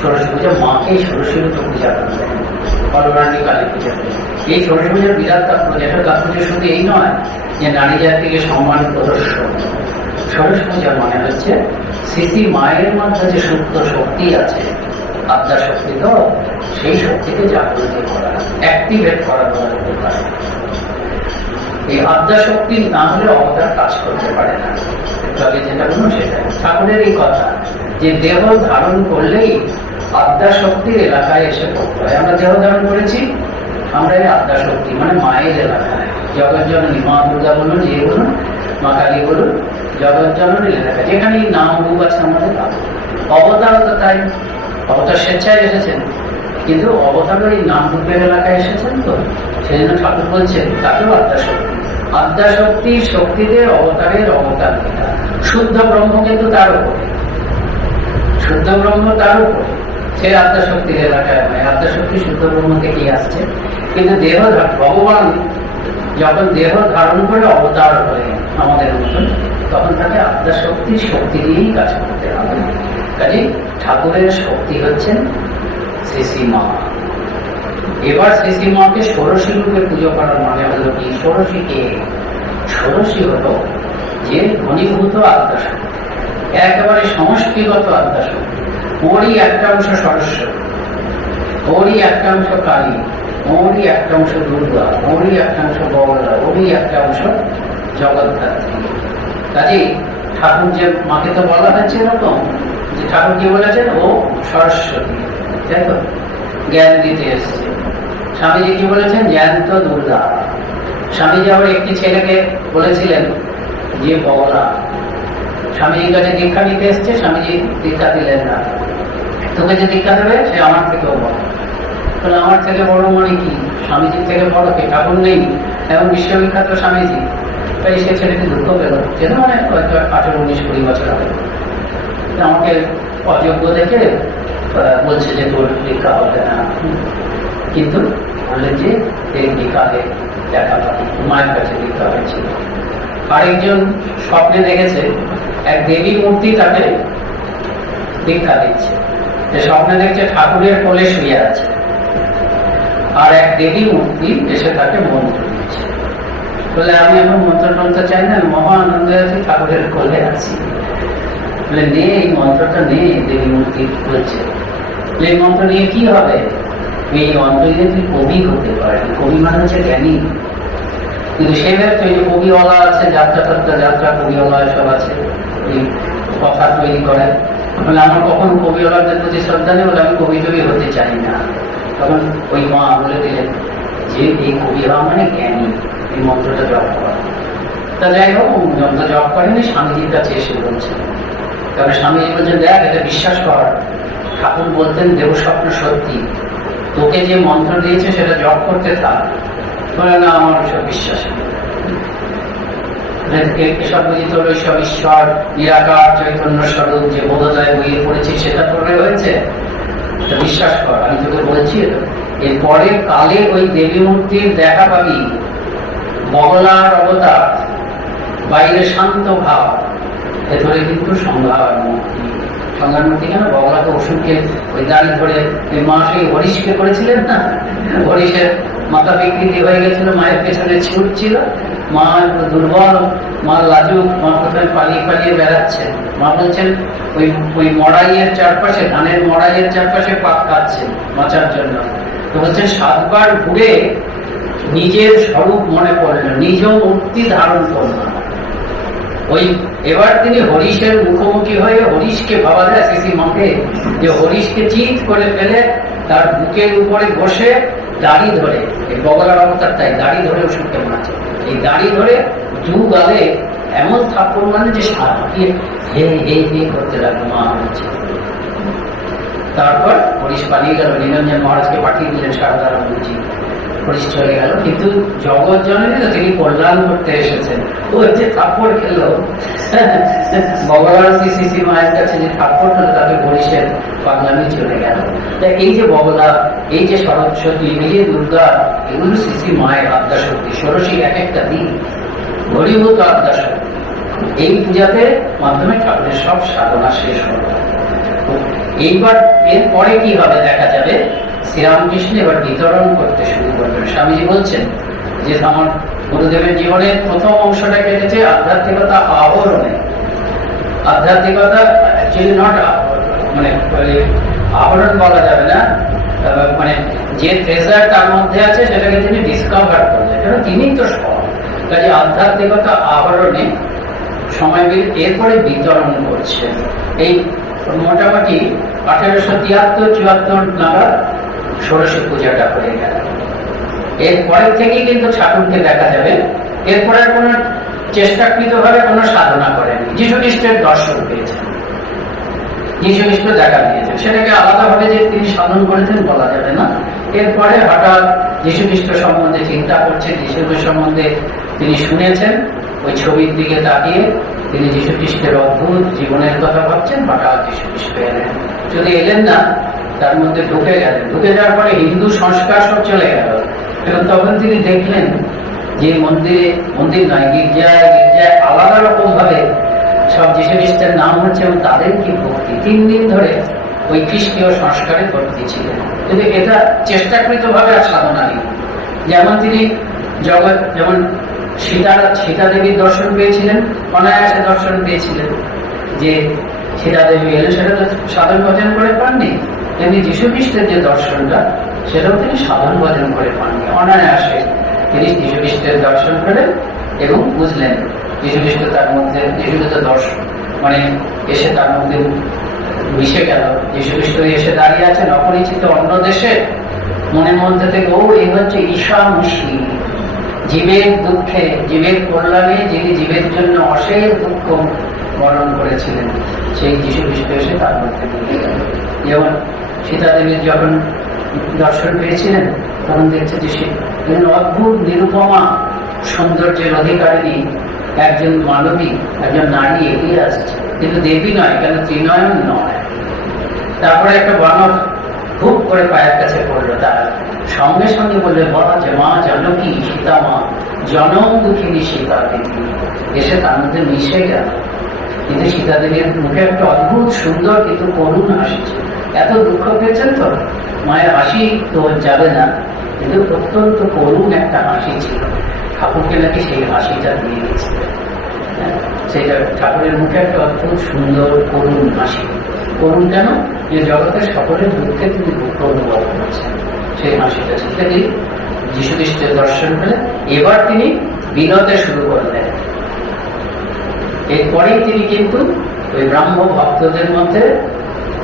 ষোড়শী পূজা, মাকেই ষোড়শী রূপে পূজা করলেন, বলরানী কালী পূজা। এই ষোড়শী পূজার বিরাট তাৎপর্য, এটা তাৎপর্য শুধু এই নয় যে নারী জাতিকে সম্মান প্রদর্শন। ষোড়শী পূজা মানে হচ্ছে শ্রী মায়ের মধ্যে যে সুপ্ত শক্তি আছে, আত্মা শক্তি, তো সেই শক্তিকে জাগ্রত করা, অ্যাক্টিভেট করা বলা যেতে পারে। এই আত্মা শক্তি না হলে অবতার কাজ করতে পারে না। তবে যেটা বলুন সেটা ঠাকুরের এই কথা, যে দেহ ধারণ করলেই আত্মা শক্তির এলাকায় এসে পড়তে হয়। আমরা দেহ ধারণ করেছি, আমরা এই আত্মা শক্তি মানে মায়ের এলাকায়, জগৎ জননী, মা দুর্গা বলুন, যে বলুন, মা কালী বলুন, জগৎ জননীর এলাকা, যেখানে নাম রূপ আছে আমাদের অবতারও তো তাই, অবতার স্বেচ্ছায় এসেছেন, কিন্তু অবতারও এই নাম রূপের এলাকায় এসেছেন। তো সেই জন্য ঠাকুর বলছেন তাকেও আত্মা শক্তি, আত্মা শক্তির শক্তিতে অবতারের অবতার। শুদ্ধ ব্রহ্ম কিন্তু তার উপরে, শুদ্ধ ব্রহ্ম তার উপরে, সে আত্মাশক্তির এলাকায় নয়, আত্মাশক্তি শুদ্ধ ব্রহ্ম থেকেই আসছে। কিন্তু ভগবান যখন দেহ ধারণ করে অবতার হয়ে আমাদের মতন, তখন তাকে আত্মাশক্তির শক্তি দিয়েই কাজ করতে হবে। কাজে ঠাকুরের শক্তি হচ্ছেন শ্রী শ্রী মা। এবার শ্রী শ্রী মাকে ষোড়শী রূপে পুজো করার মানে হলো কি? ষোড়শীকে, ষোড়শী হলো যে ঘনীভূত আত্মাশক্তি, একেবারে সমষ্টিগত আত্মাশক্তি। ওরই একটা অংশ সরস্বতী, ওরই একটা অংশ কালী, ওরই একটা অংশ দুর্গা, ওরই একটা অংশ বগলা, ওরই একটা অংশ জগদ্ধাত্রী। কাজে ঠাকুর যে মাকে তো বলা হচ্ছে এরকম যে ঠাকুর কি বলেছেন? ও সরস্বতী, তাই তো? জ্ঞান দিতে এসছে। স্বামীজি কি বলেছেন? জ্ঞান্ত দুর্গা। স্বামীজি আবার একটি ছেলেকে বলেছিলেন যে বগলা। স্বামীজির কাছে দীক্ষা নিতে এসছে, স্বামীজি দীক্ষা দিলেন না। তোকে যে দীক্ষা দেবে সে আমার থেকেও বড়। তাহলে আমার থেকে বড় মানে কি? স্বামীজির থেকে বড় কে? ঠাকুর নেই, এবং বিশ্ববিখ্যাত স্বামীজি। তাই সে ছেলেকে দুঃখ পেল, যেন মানে হয়তো 18-19-20 বছর হবে। আমাকে অযোগ্য দেখে বলছে যে তোর দীক্ষা হবে না। কিন্তু বললেন যে বিকালে দেখা পাবি, মায়ের কাছে দীক্ষা হয়েছিল। আরেকজন স্বপ্নে দেখেছে এক দেবী মূর্তি তাকে দীক্ষা দিচ্ছে। স্বপ্নে দেখছে ঠাকুরের কোলে শুয়ে আছে, আর এক দেবী মূর্তি এসে তাকে মন্ত্র দিচ্ছে। বলে আমি এখন মন্ত্র টন্ত্র চাই না, মহা আনন্দে আছি, ঠাকুরের কোলে আছি। বলে নে এই মন্ত্রটা নে, দেবী মূর্তি বলছে। এই মন্ত্র নিয়ে কি হবে? এই মন্ত্র নিয়ে তুই কবি হতে পারবি। কবি মানে হচ্ছে জ্ঞানী। কিন্তু সে ভেবে যে কবিওয়ালা আছে, যাত্রা টাত্রা, যাত্রা কবিওয়ালা সব আছে, এই কথা তৈরি করে। বলে আমার কখন কবিওয়ালাদের প্রতি শ্রদ্ধা নেই, বলে আমি কবি টবি হতে চাই না। তখন ওই মা বলে দিলেন যে এই কবি হওয়া মানে জ্ঞানী, এই মন্ত্রটা জপ করা। তা যাই হোক, যন্ত্র জপ করেনি, স্বামীজির কাছে এসে বলছে। তবে স্বামীজি বলছেন দেখ, এটা বিশ্বাস কর, ঠাকুর বলতেন দেব স্বপ্ন সত্যি, তোকে যে মন্ত্র দিয়েছে সেটা জপ করতে থাক। বলে না, আমার ওইসব বিশ্বাস নেই। এসব বুঝি তোর ওইসব ঈশ্বর নিরাকার চৈতন্য স্বরূপ যে বোধোদয় বইয়ে পড়েছি সেটা তোর হয়েছে? বিশ্বাস কর, আমি তোকে বলছি। এরপরে কালে ওই দেবী মূর্তির দেখা পাবি, বগলার অবতার, বাইরে শান্ত ভাব, ভেতরে কিন্তু সংহার মূর্তি। সংহার মূর্তি কেন? বগলাকে অসুরকে ওই দাঁড়িয়ে ধরে ওই মা সেই হরিশকে করেছিলেন না, হরিশের মাথা বিকৃতি হয়ে গেছিল, মায়ের পেছনে ছুটছিল, মা দুর্বল, মা লাজুক, মা কোথায় পালিয়ে পালিয়ে বেড়াচ্ছে। মা বলছেন ওই ওই মড়াইয়ের চারপাশে, ধানের মড়াইয়ের চারপাশে পাক কাটছে বাঁচার জন্য। তো বলছেন 7 বার ঘুরে নিজের স্বরূপ মনে পড়ল, নিজ মূর্তি ধারণ করল। ওই এবার তিনি হরিশের মুখোমুখি হয়ে হরিশকে ভাবা দেয় শ্রী মাকে, যে হরিশকে চিৎ করে ফেলে তার বুকের উপরে বসে দাড়ি ধরে, এই বগলার অবতার তাই দাড়ি ধরে ওষুধকে মারছে। এই দাড়ি ধরে দু গালে এমন থাপ্পড় মানে যে সাপকে হে হে হে করতে লাগলো। মা হচ্ছে। তারপর হরিশ পালিয়ে গেল, নিরঞ্জন মহারাজকে পাঠিয়ে দিলেন সারদার বুঝি, হরিশ চলে গেল। কিন্তু জগৎ জননী তো তিনি কল্যাণ করতে এসেছেন। ও যে থাপ্পড় খেলো বগলার শ্রী মায়ের কাছে, যে থাপ্পড় খেলো তাকে হরিশের পাগলামি চলে গেল। এই যে বগলা, এই যে সরস্বতী, এই যে দুর্গা, এগুলো শ্রী মায়ের আদ্যাশক্তি। ষোড়শী এক একটা দিন ঘনীভূত আদ্যাশক্তি। এই পূজাতে মাধ্যমে ঠাকুরের সব সাধনা শেষ হল। এইবার এরপরে কি হবে দেখা যাবে। শ্রীরামকৃষ্ণ এবার বিতরণ করতে শুরু করবেন। স্বামীজি বলছেন যে আমার গুরুদেবের জীবনের প্রথম অংশটা কেটেছে আধ্যাত্মিকতা আহরণে। আধ্যাত্মিকতা অ্যাকচুয়ালি নট, মানে আহরণ বলা যাবে না, মানে যে ট্রেজার তার মধ্যে আছে সেটাকে তিনি ডিসকভার করলেন, কারণ তিনি তো সব। কাজে আধ্যাত্মিকতা আহরণে সময় এরপরে বিতরণ করছেন। এই মোটামুটি 1873-74 নাগাদ ষোড়শী পূজাটা হয়ে গেল। এরপরের থেকেই কিন্তু ঠাকুরকে দেখা যাবে। এরপরে কোনো চেষ্টাকৃত ভাবে কোনো সাধনা করেনি। যীশু খ্রিস্টের দর্শন পেয়েছেন, যীশু খ্রিস্ট দেখা দিয়েছেন, সেটাকে আলাদাভাবে যে তিনি সাধন করেছেন বলা যাবে না। এরপরে হঠাৎ যীশু খ্রিস্ট সম্বন্ধে চিন্তা করছেন, যীশু সম্বন্ধে তিনি শুনেছেন, ওই ছবির দিকে তাকিয়ে তিনি যীশু খ্রিস্টের অদ্ভুত জীবনের কথা ভাবছেন। হঠাৎ যীশু খ্রিস্ট এলেন। যদি এলেন না তার মধ্যে ঢুকে গেলেন। ঢুকে যাওয়ার পরে হিন্দু সংস্কার সব চলে গেল। এবং তখন তিনি দেখলেন যে মন্দির নয়, গির্জায় আলাদা রকম ভাবে সব যীশু খ্রিস্টের নাম হচ্ছে এবং তাদের কি ভক্তি। 3 দিন ধরে ওই খ্রিস্টীয় সংস্কারে ভর্তি ছিলেন, কিন্তু এটা চেষ্টাকৃত ভাবে আর সাধনা নেই। যেমন তিনি যেমন সীতা দেবীর দর্শন পেয়েছিলেন, অনায়াসে দর্শন পেয়েছিলেন, যে সীতা দেবী এলেন, সেটা তো সাধন ভজন করে পাননি। তেমনি যীশু খ্রিস্টের যে দর্শনটা, সেটাও তিনি সাধন ভজন করে পাননি, অনায়াসে তিনি যীশু খ্রিস্টের দর্শন করেন এবং বুঝলেন যীশু খ্রিস্ট তার মধ্যে, যীশু খ্রিস্ট দর্শন মানে এসে তার মধ্যে মিশে গেল। যীশু খ্রিস্ট এসে দাঁড়িয়ে আছেন অপরিচিত অন্য দেশে, মনের মধ্যে থেকে ও এই হচ্ছে ঈশামুষী, জীবের দুঃখে জীবের কল্যাণে যিনি জীবের জন্য অশেষ দুঃখ বরণ করেছিলেন, সেই যীশু খ্রিস্ট এসে তার মধ্যে মিশে গেল। যেমন সীতা দেবীর যখন দর্শন পেয়েছিলেন, তখন দেখছে যে সে অদ্ভুত নিরুপমা সৌন্দর্যের অধিকারিণী একজন মানবী, একজন নারী এগিয়ে আসছে, কিন্তু দেবী নয়, কেন ত্রিনয়ন নয়। তারপরে একটা বানর খুব করে পায়ের কাছে পড়লো, তার সঙ্গে সঙ্গে বললে বলা যে মা জানকী, সীতা মা, জনম দুঃখিনী সীতা দেবী, এসে তার মধ্যে মিশে গেল। কিন্তু সীতা দেবীর মুখে একটা অদ্ভুত সুন্দর কিন্তু করুণ হাসি ছিল। এত দুঃখ পেয়েছেন তো, মায়ের হাসি তো যাবে না, কিন্তু অত্যন্ত করুণ একটা হাসি ছিল। ঠাকুরকে নাকি সেই হাসিটা দিয়ে গেছিল। সেটা ঠাকুরের মুখে একটা অদ্ভুত সুন্দর করুণ হাসি। করুণ কেন? যে জগতের সকলের দুঃখে তিনি দুঃখ অনুভব করেছেন, সেই হাসিটা থেকে যীশু খ্রিস্টের দর্শন পেলে এবার তিনি বিনতে শুরু করলেন। এরপরেই তিনি কিন্তু ওই ব্রাহ্ম ভক্তদের মধ্যে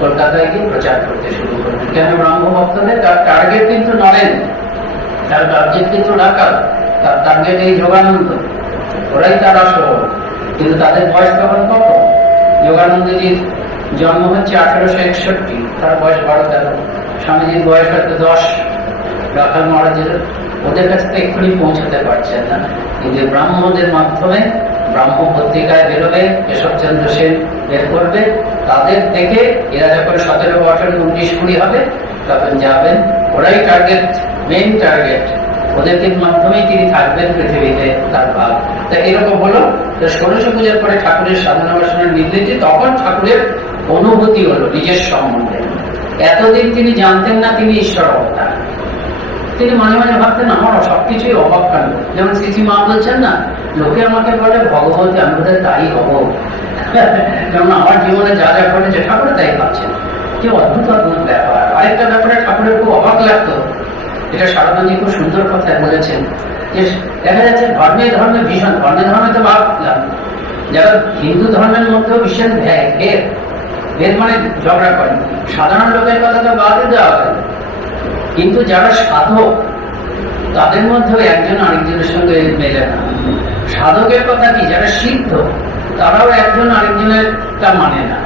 কলকাতায় গিয়ে প্রচার করতে শুরু করলেন। কেন ব্রাহ্ম ভক্তদের? তার টার্গেট কিন্তু নলেন, তার টার্গেট কিন্তু ডাকাত, তার টার্গেট এই যোগানন্দ, ওরাই তার আসল। কিন্তু তাদের বয়স তখন কত? যোগানন্দজির জন্ম হচ্ছে 1861, তার বয়স 12-13। স্বামীজির বয়স হয়তো 10। রাখাল মহারাজের ওদের কাছে তো এক্ষুনি পৌঁছাতে পারছেন না, কিন্তু ব্রাহ্মদের মাধ্যমে ব্রাহ্ম পত্রিকায় বেরোবে, কেশবচন্দ্র সেন বের করবে, তাদের থেকে এরা যখন 17, 18, 19, 20 হবে, তখন যাবেন। ওরাই টার্গেট, মেইন টার্গেট, ওদের মাধ্যমেই তিনি থাকবেন পৃথিবীতে, তার ভাব। তা এরকম হলো। ষোড়শ পূজার পরে ঠাকুরের সাধনা বাসনার নিবৃত্তি, তখন ঠাকুরের অনুভূতি হলো নিজের সম্বন্ধে। এতদিন তিনি জানতেন না তিনি ঈশ্বর অবতার। তিনি মাঝে মাঝে ভাবতেন আমার সবকিছুই অবাক কাণ্ড। যেমন শ্রী মা বলছেন না, লোকে আমাকে বলে ভগবতী, আমি বোধহয় তাই হব, কারণ আমার জীবনে যা যা ঘটেছে ঠাকুর তাই ভাবছেন। কি অদ্ভুত অদ্ভুত ব্যাপার। আরেকটা ব্যাপারে ঠাকুরের খুব অবাক লাগতো, এটা সারদাজি খুব সুন্দর কথায় বলেছেন, যে দেখা যাচ্ছে ধর্মে ভীষণ, ধর্মে তো ভাবলাম, যারা হিন্দু ধর্মের মধ্যেও ভীষণ ভেদ মানে ঝগড়া করেন, সাধারণ লোকের কথা তো বাদে দেওয়া হয়, কিন্তু যারা সাধক তাদের মধ্যেও একজন আরেকজনের সঙ্গে মেলে না। সাধকের কথা কি, যারা সিদ্ধ তারাও একজন আরেকজনের তা মানে না।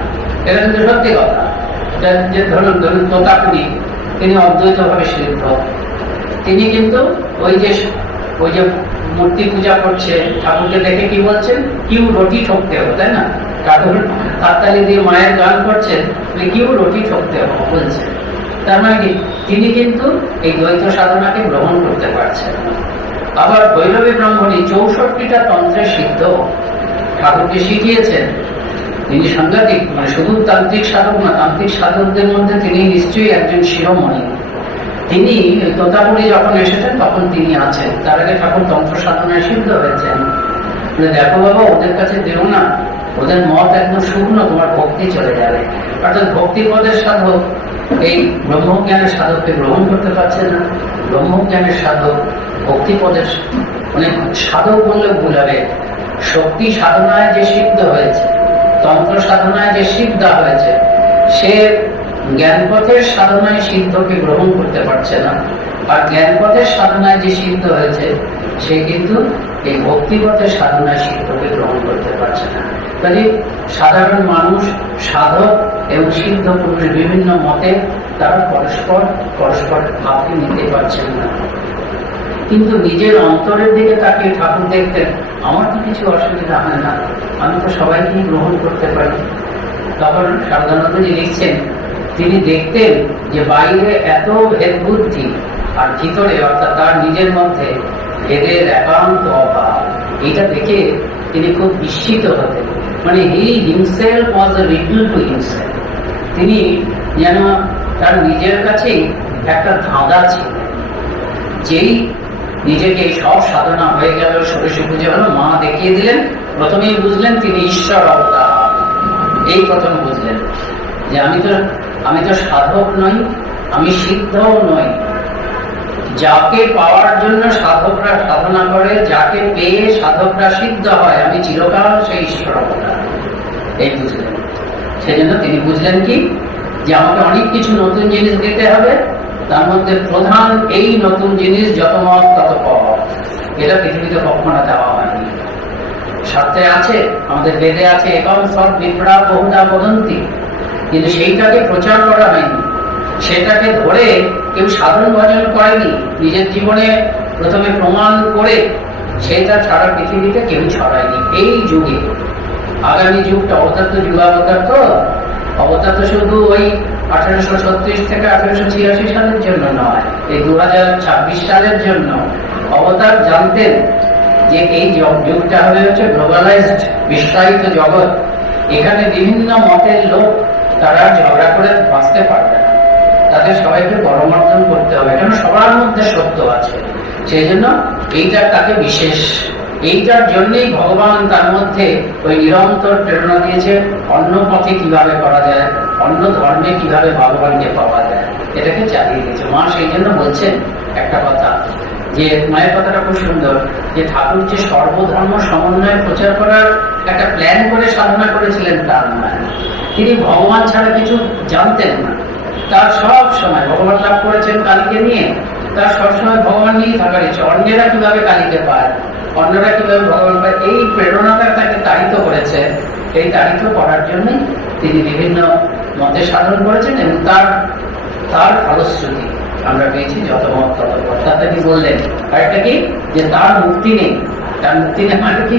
এটা কিন্তু সত্যি কথা। যে ধরুন তোতাপুরি, তিনি অদ্বৈত ভাবে সিদ্ধ, তিনি কিন্তু ওই যে মূর্তি পূজা করছে, ঠাকুরকে দেখে কি বলছেন, কিউ রুটি ঠকতে হবে, তাই না? ঠাকুর হাততালি দিয়ে মায়ের গান করছেন, কিউ রুটি ঠকতে হবে বলছেন। তার মানে কি, তিনি কিন্তু এই দ্বৈত সাধনাকে গ্রহণ করতে পারছেন। আবার ভৈরবী ব্রাহ্মণী 64টা তন্ত্রে সিদ্ধ, ঠাকুরকে শিখিয়েছেন। তিনি সাংঘাতিক, মানে শুধু তান্ত্রিক সাধক না, তান্ত্রিক সাধকদের মধ্যে তিনি নিশ্চয়ই একজন শিরোমণি। তিনি তোতাপুরি যখন এসেছেন তখন তিনি আছেন, তার আগে ঠাকুর তন্ত্র সাধনায় সিদ্ধ হয়েছেন। দেখো বাবা, ওদের কাছে দেও না, ওদের মত একদম শুকনো, তোমার ভক্তি চলে যাবে। অর্থাৎ ভক্তি পদের সাধক এই ব্রহ্মজ্ঞানের সাধককে গ্রহণ করতে পারছে না। ব্রহ্মজ্ঞানের সাধক ভক্তি পদের, মানে সাধক বললে ভুল হবে, শক্তি সাধনায় যে সিদ্ধ হয়েছে, তন্ত্র সাধনায় যে সিদ্ধা হয়েছে, সে জ্ঞানপথের সাধনায় সিদ্ধকে গ্রহণ করতে পারছে না। আর জ্ঞানপথের সাধনায় যে সিদ্ধ হয়েছে, সে কিন্তু এই ভক্তিপথের সাধনায় সিদ্ধকে গ্রহণ করতে পারছে না। কাজে সাধারণ মানুষ, সাধক এবং সিদ্ধ পুরুষ বিভিন্ন মতে তারা পরস্পর ভাবকে নিতে পারছেন না। কিন্তু নিজের অন্তরের দিকে তাকে ঠাকুর দেখতেন, আমার তো কিছু অসুবিধা হয় না, আমি তো সবাইকেই গ্রহণ করতে পারি। তখন সারদানন্দজি লিখছেন তিনি দেখতেন যে বাইরে এত ভেদ বুদ্ধি আর ভিতরে অর্থাৎ তার নিজের মধ্যে ভেদের একান্ত অভাব। এটা দেখে তিনি খুব বিস্মিত হতেন। মানে he himself was A riddle to himself. তিনি যেন তার নিজের কাছেই একটা ধাঁধা ছিল। যেই নিজেকে সব সাধনা হয়ে গেল, ষোড়শী পুজো হলো, মা দেখিয়ে দিলেন, প্রথমেই বুঝলেন তিনি ঈশ্বর অবতার। এই প্রথম বুঝলেন যে আমি তো সাধক নই, আমি সিদ্ধও নই। যাকে পাওয়ার জন্য সাধকরা সাধনা করে, যাকে পেয়ে সাধকরা সিদ্ধ হয়, আমি চিরকাল সেই ঈশ্বর অবতার। এই বুঝলেন। সেজন্য তিনি বুঝলেন কি, যে আমাকে অনেক কিছু নতুন জিনিস দিতে হবে, তার মধ্যে প্রধান এই নতুন জিনিস যত মত তত পথ। এটা পৃথিবীতে কখনো দেওয়া হয়নি। শাস্ত্রে আছে, আমাদের বেদে আছে, একম সৎ বিপ্রা বহুধা বদন্তি, কিন্তু সেইটাকে প্রচার করা হয়নি। সেটাকে ধরে কেউ সাধন ভজন করেনি, নিজের জীবনে প্রথমে প্রমাণ করে সেটা ছাড়া পৃথিবীতে কেউ ছড়ায়নি। এই যুগে, আগামী যুগটা অবতার তো যুগাবতার, তো অবতার তো শুধু ওই 1836 থেকে 1886 সালের জন্য নয়, এই 2026 সালের জন্য। অবতার জানতেন যে এই যুগটা হবে হচ্ছে গ্লোবালাইজড, বিশ্বায়িত জগৎ। এখানে বিভিন্ন মতের লোক তারা ঝগড়া করে বাঁচতে পারবে না, তাদের সবাইকে পরমার্থন করতে হবে, কেন সবার মধ্যে সত্য আছে। সেই জন্য এইটা তাকে বিশেষ, এইটার জন্যই ভগবান তার মধ্যে ওই নিরন্তর প্রেরণা দিয়েছে অন্য পথে কিভাবে করা যায়, অন্য ধর্মে কিভাবে ভগবানকে পাওয়া যায়, এটাকে চালিয়ে দিয়েছে মা। সেই জন্য বলছেন একটা কথা, যে মায়ের কথাটা খুব সুন্দর, যে ঠাকুর যে সর্বধর্ম সমন্বয় প্রচার করার একটা প্ল্যান করে সাধনা করেছিলেন তার নয়। তিনি ভগবান ছাড়া কিছু জানতেন না। তার সব সময় ভগবান লাভ করেছেন কালীকে নিয়ে, তার সবসময় ভগবান নিয়েই থাকার ইচ্ছে। অন্যেরা কিভাবে কালীকে পায়, অন্যরা কিভাবে ভগবান পায়, এই প্রেরণাটা তাকে তাড়িত করেছে। এই তাড়িত করার জন্যই তিনি বিভিন্ন মতে সাধন করেছেন, এবং তার ফলশ্রুতি আমরা পেয়েছি যত মত তত পথ। তাতে কি বললেন আরেকটা কি, যে তার মুক্তি নেই। তার মুক্তি নেই মানে কি,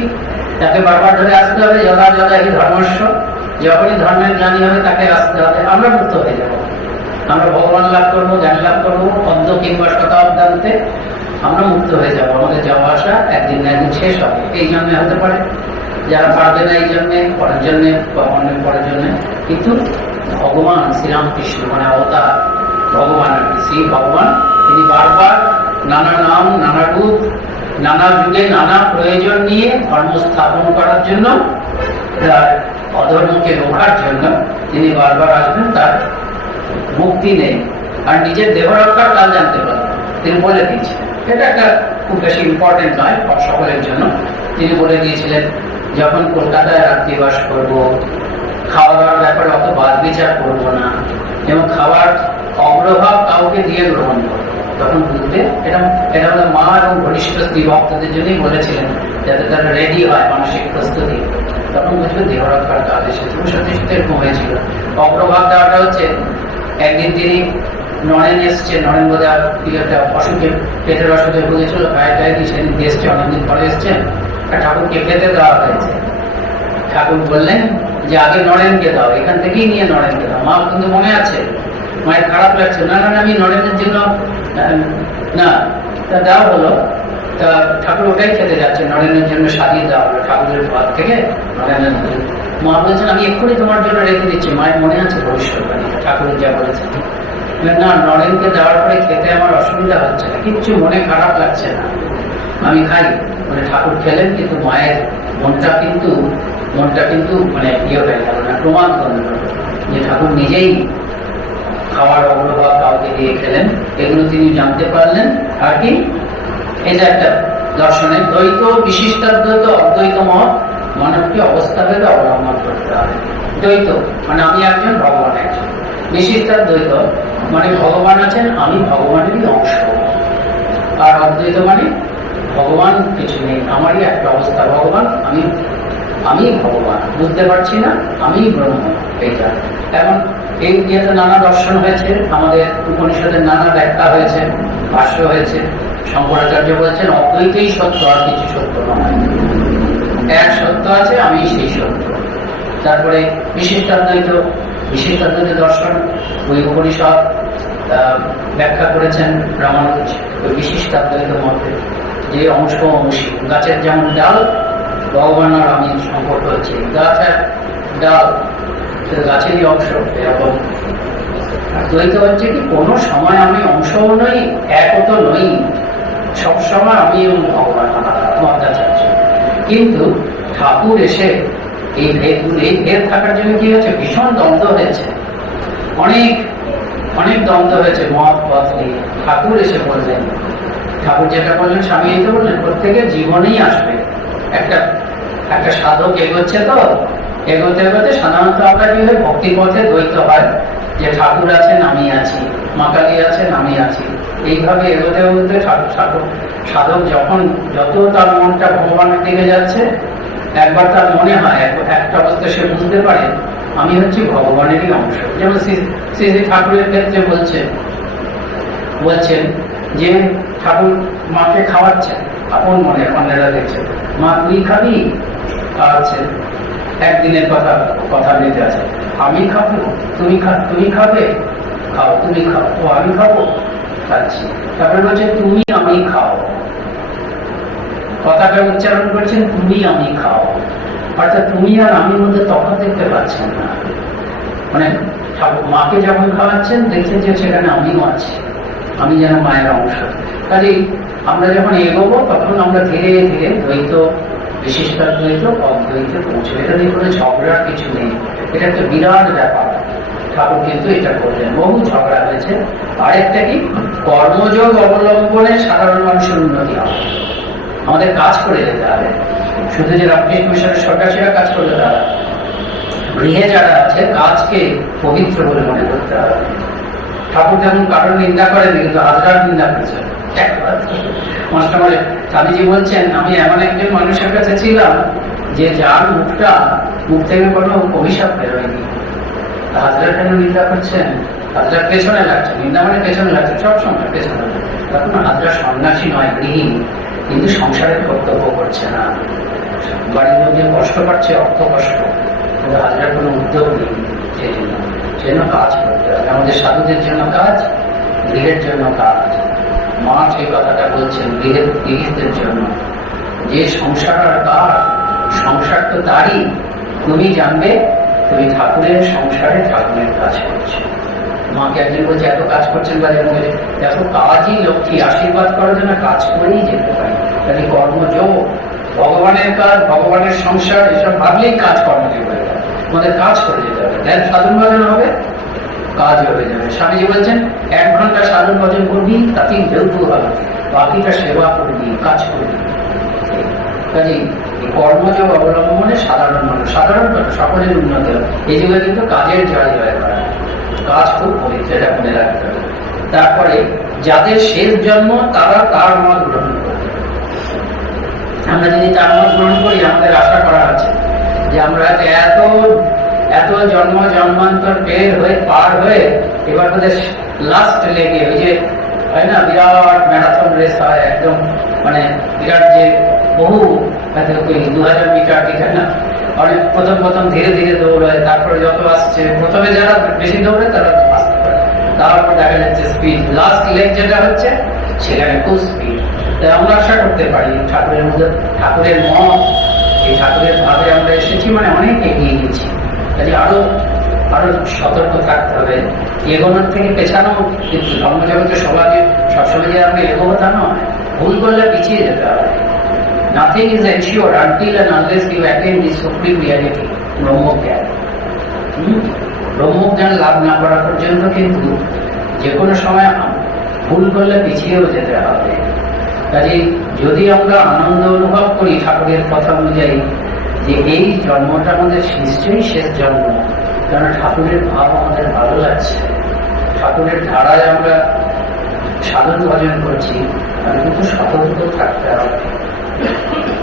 তাকে বারবার ধরে আসতে হবে, যথা যথা এই ধর্মস্ব, যখনই ধর্মের জ্ঞানী হবে তাকে আসতে হবে, আমরা মুক্ত হয়ে যাবো, আমরা ভগবান লাভ করবো, জ্ঞান লাভ করবো, পদ্ম কিংবা শতাব্দান্তে আমরা মুক্ত হয়ে যাবো। আমাদের যাওয়া আসা একদিন না একদিন শেষ হবে। এই জন্যে হতে পারে, যারা পারবে না এই জন্যে, পরের জন্যে বা অনেক পরের জন্যে। কিন্তু ভগবান শ্রীরামকৃষ্ণ মানে অবতার ভগবান আর কি, শ্রী ভগবান, তিনি বারবার নানা নাম, নানা রূপ, নানা যুগে নানা প্রয়োজন নিয়ে ধর্ম স্থাপন করার জন্য, অধর্মকে রোখার জন্য তিনি বারবার আসবেন। তার মুক্তি নেই, আর নিজের দেহ রক্ষার কাল জানতে পারবেন, তিনি বলে দিয়েছিলেন। এটা একটা খুব বেশি ইম্পর্টেন্ট নয় সকলের জন্য। তিনি বলে দিয়েছিলেন, যখন কলকাতায় রাত্রিবাস করবো, খাওয়া দাওয়ার ব্যাপারে অত বাদ বিচার করবো না, এবং খাওয়ার অগ্রভাগ কাউকে দিয়ে গ্রহণ করবো। তখন বুঝতে, এটা হলো মা এবং ঘনিষ্ঠ স্ত্রী ভক্তদের জন্যই বলেছিলেন, যাতে তারা রেডি হয়, মানসিক প্রস্তুতি। তখন বুঝবে দেহ রক্ষার কাজ এসেছে। সত্যি সত্যি এরকম হয়েছিল। অগ্রভাগ দেওয়াটা হচ্ছে, একদিন তিনি নরেন এসছে, নরেন বোধ একটা অসুখে, পেটের অসুখে ভুগেছিল, গায়ে গায়ে দিয়ে সেদিন এসছে, অনেকদিন পরে এসছেন, ঠাকুরকে খেতে দেওয়া হয়েছে। ঠাকুর বললেন যে আগে নরেনকে দাও, এখান থেকেই নিয়ে নরেনকে দাও। মা কিন্তু মনে আছে, মায়ের খারাপ লাগছে, না না আমি নরেনের জন্য না, তা দেওয়া হলো। তা ঠাকুর ওটাই খেতে যাচ্ছে, নরেনের জন্য সাজিয়ে দেওয়া হলো ঠাকুরের ভাত থেকে নরেনের জন্য। মা বলছেন আমি এক্ষুনি তোমার জন্য রেখে দিচ্ছি। মায়ের মনে আছে ভবিষ্যৎবাণী, ঠাকুরের যা বলেছে। না, নরেনকে দেওয়ার পরে খেতে আমার অসুবিধা হচ্ছে না, কিচ্ছু মনে খারাপ লাগছে না, আমি খাই। মানে ঠাকুর খেলেন, কিন্তু মায়ের মনটা কিন্তু মানে ইয়ে হয়ে গেল না, প্রমাণ করলেন যে ঠাকুর নিজেই খাওয়ার অগ্রভাগ কাউকে দিয়ে খেলেন। এগুলো তিনি জানতে পারলেন। আর কি, এই যে একটা দর্শনে দ্বৈত, বিশিষ্টাদ্বৈত, অদ্বৈত মত মানবকে অবস্থা ভেদে অবলম্বন করতে হবে। দ্বৈত মানে আমি একজন, ভগবান একজন। বিশিষ্টাদ্বৈত মানে ভগবান আছেন, আমি ভগবানেরই অংশ। আর অদ্বৈত মানে ভগবান কিছু নেই, আমারই একটা অবস্থা, ভগবান আমি ভগবান, বুঝতে পারছি না, আমি ব্রহ্ম। এইটা এখন এই ইয়েতে নানা দর্শন হয়েছে, আমাদের উপনিষদের নানা ব্যাখ্যা হয়েছে, ভাষ্য হয়েছে। শঙ্করাচার্য বলেছেন অদ্বৈতই সত্য, আর কিছু সত্য নয়, এক সত্য আছে, আমি সেই সত্য। তারপরে বিশিষ্টাদ্বৈত বিশিষ্টাদ্বৈত দর্শন ওই উপনিষদ ব্যাখ্যা করেছেন রামানুজ ওই বিশিষ্টাদ্বৈত মতে, যে অংশ অংশী, গাছের যেমন ডাল, ভগবান আর আমি সম্পর্ক হচ্ছে গাছ আর ডাল, গাছেরই অংশ। এরকম দ্বৈত হচ্ছে কি কোনো সময় আমি অংশও নই, একও তো নই, সবসময় আমি এবং ভগবান আত্মাচার্য। কিন্তু ঠাকুর এসে এই ভেদ থাকার জন্য কি হয়েছে, ভীষণ দ্বন্দ্ব হয়েছে, অনেক অনেক দ্বন্দ্ব হয়েছে মত পথ নিয়ে। ঠাকুর এসে বললেন, ঠাকুর যেটা বললেন স্বামী এই তো বললেন প্রত্যেকের জীবনেই আসবে। একটা একটা সাধক এগোচ্ছে, তো এগোতে এগোতে সাধারণত আমরা কি হয় ভক্তি পথে দ্বৈত হয়, যে ঠাকুর আছেন আমি আছি, মা কালী আছেন আমি আছি, এইভাবে এগোতে এগোতে সাধক যখন যত তার মনটা ভগবানের দিকে যাচ্ছে, একবার তার মনে হয় একটা অবস্থা সে বুঝতে পারে আমি হচ্ছি ভগবানেরই অংশ। যেমন শ্রী ঠাকুরের ক্ষেত্রে বলছেন যে ঠাকুর মাকে খাওয়াচ্ছেন, আপন মনে অন্যরা দেখছেন, মা তুই খাবি, খাওয়াচ্ছেন, একদিনের কথা নিতে আছে, আমি খাবো তুমি খাবে, খাও তুমি খাও, ও আমি খাবো, খাচ্ছি। তারপরে বলছে তুমি আমি খাও, কথাটা উচ্চারণ করছেন তুমি আমি খাও, অর্থাৎ তুমি আর আমি মধ্যে তফাৎ দেখতে পাচ্ছেন না। মানে মাকে যখন খাওয়াচ্ছেন দেখছেন যে সেখানে আমিও আছি, আমি যেন মায়ের অংশ। কাজেই আমরা যখন এগোবো তখন আমরা ধীরে ধীরে দ্বৈত, বিশিষ্টাদ্বৈত, অদ্বৈতে পৌঁছবো। এটা নিয়ে কোনো ঝগড়ার কিছু নেই, এটা একটা বিরাট ব্যাপার। ঠাকুর কিন্তু এটা করলেন, বহু ঝগড়া হয়েছে। আরেকটা কি, কর্মযোগ অবলম্বনে সাধারণ মানুষের উন্নতি হবে, আমাদের কাজ করে যেতে হবে। শুধু যে রামকৃষ্ণ মিশনের সরকার কাজ করতে হবে, গৃহে যারা আছে কাজকে পবিত্র বলে মনে করতে হবে। ঠাকুর যেমন কারোর নিন্দা করেন, কিন্তু হাজরার নিন্দা করেছেন। মাস্টার স্বামীজি বলছেন, আমি এমন একজন মানুষের কাছে ছিলাম যে যার মুখ থেকে কোনো অভিশাপ বেরোয়নি, হাজরা কেন নিন্দা করছেন? হাজরার পেছনে লাগছে, নিন্দা মানে পেছনে লাগছে, সবসময় পেছনে। তখন হাজরা সন্ন্যাসী নয়, গৃহিণী, কিন্তু সংসারের কর্তব্য করছে না, বাড়ির মধ্যে কষ্ট পাচ্ছে, অর্থ কষ্ট, কিন্তু হাজরার কোনো উদ্যোগ নেই। সেই জন্য কাজ করতে হবে, আমাদের সাধুদের জন্য কাজ, গৃহের জন্য কাজ। মা সেই কথাটা বলছেন গৃহীদের জন্য, যে সংসার আর কার, সংসার তো তারই, তুমি জানবে তুমি ঠাকুরের সংসারে ঠাকুরের কাজ করছো। মাকে একদিন বলছে এত কাজ করছেন, বা যেন এত কাজই লক্ষ্মী, আশীর্বাদ করার জন্য কাজ করেই যেতে পারি। তাহলে কর্মযোগ, ভগবানের কাজ, ভগবানের সংসার, এসব ভাবলেই কাজ কর্মযোগ হয়ে যাবে। আমাদের কাজ করে যেতে হবে, দেন সাধন ভজন হবে, কাজ হয়ে যাবে। স্বামীজি বলছেন 1 ঘন্টা সাধন ভজন করবি, তাতেই যৌথ হবে, বাকিটা সেবা করবি, কাজ করবি। কাজেই কর্মযোগ অবলম্বনে সাধারণ মানুষ, সাধারণ সকলের উন্নতি হবে। এই যুগে কিন্তু কাজের জয় জয় করা, কাজ খুব পবিত্র, এটা মনে রাখতে হবে। তারপরে যাদের শেষ জন্ম তারা তার মত গ্রহণ করবে। আমরা যদি তার মত গ্রহণ করি, আমাদের আশা করা আছে যে আমরা এত জন্ম জন্মান্তর পার হয়ে এবার ওদের লাস্ট লেগে, ওই যে হয় না বিরাট ম্যারাথন রেস হয়, একদম মানে বিরাট যে বহু 2000 মিটার, ঠিক না, অনেক প্রথম ধীরে ধীরে দৌড়ায়, তারপরে যত আসছে, প্রথমে যারা বেশি দৌড়ে তারা আসতে পারে, তারপর দেখা যাচ্ছে স্পিড, লাস্ট লেগ যেটা হচ্ছে সেখানে খুব স্পিড। তাই আমরা আশা করতে পারি ঠাকুরের মধ্যে, ঠাকুরের মত, এই ঠাকুরের ভাবে আমরা এসেছি, মানে অনেক এগিয়ে গেছি। কাজে আরো সতর্ক থাকতে হবে, এগোনোর থেকে পেছানো। কিন্তু ধর্মজগতে সবসময় যে আমরা এগোবো তা নয়, ভুল করলে পিছিয়ে যেতে হবে। Nothing is ensured until and unless you attain the supreme reality, ব্রহ্মজ্ঞান। ব্রহ্মজ্ঞান লাভ না করা পর্যন্ত কিন্তু যে কোনো সময় ভুল করলে পিছিয়েও যেতে হবে। কাজেই যদি আমরা আনন্দ অনুভব করি ঠাকুরের কথা অনুযায়ী, যে এই জন্মটা আমাদের নিশ্চয়ই শেষ জন্ম, কারণ ঠাকুরের ভাব আমাদের ভালো লাগছে, ঠাকুরের ধারায় আমরা সাধন ভজন করছি, আমি কিন্তু সতর্ক থাকতে হবে।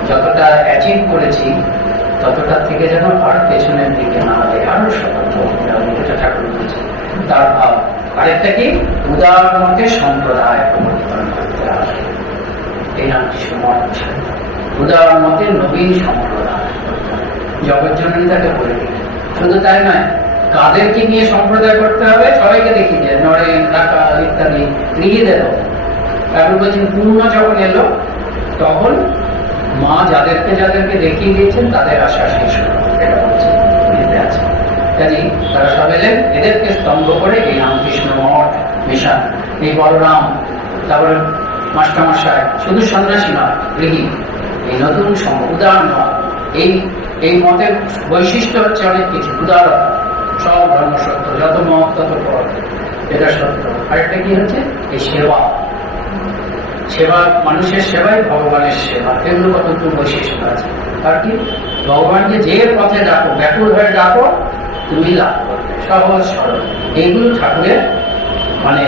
যতটা অ্যাচিভ করেছি ততটা থেকে যেন আর পেছনের দিকে না হবে, আরো সতর্ক হতে হবে, এটা ঠাকুর বলছে। তার ভাব আরেকটা কি, উদার মতে সম্প্রদায় প্রবর্তন করতে হবে, এই নামটি সময়। উদার মতে নবীন সম্প্রদায় জগৎজননী তাকে বলে দিলেন। শুধু তাই নয়, কাদেরকে নিয়ে সম্প্রদায় করতে হবে সবাইকে দেখিয়ে দেয়, নরেন, কাকা ইত্যাদি লিখে দেয়। তারপর বলছেন পূর্ণ যখন এলো তখন মা যাদেরকে যাদেরকে দেখিয়ে দিয়েছেন তাদের আশা শেষ হলো, এটা বলছে আছে। কাজেই তারা সব এলেন, এদেরকে স্তম্ভ করে এই রামকৃষ্ণ মঠ মিশন, এই বলরাম, তারপরে মাস্টারমশাই, শুধু সন্ন্যাসী নয়, গৃহী, এই নতুন উদাহরণ নয়। এই মতের বৈশিষ্ট্য হচ্ছে অনেক কিছু, উদাহরণ, সব ধর্ম সত্য, যত মত তত পথ, এটা সত্য। আরেকটা কি হচ্ছে এই সেবা, সেবা, মানুষের সেবাই ভগবানের সেবা, এগুলো কত বৈশিষ্ট্য আছে। আর কি ভগবানকে যে পথে ডাকো, ব্যাকুল হয়ে ডাকো, তুমি লাভ করবে, সহজ সরল। এইগুলো ঠাকুরের মানে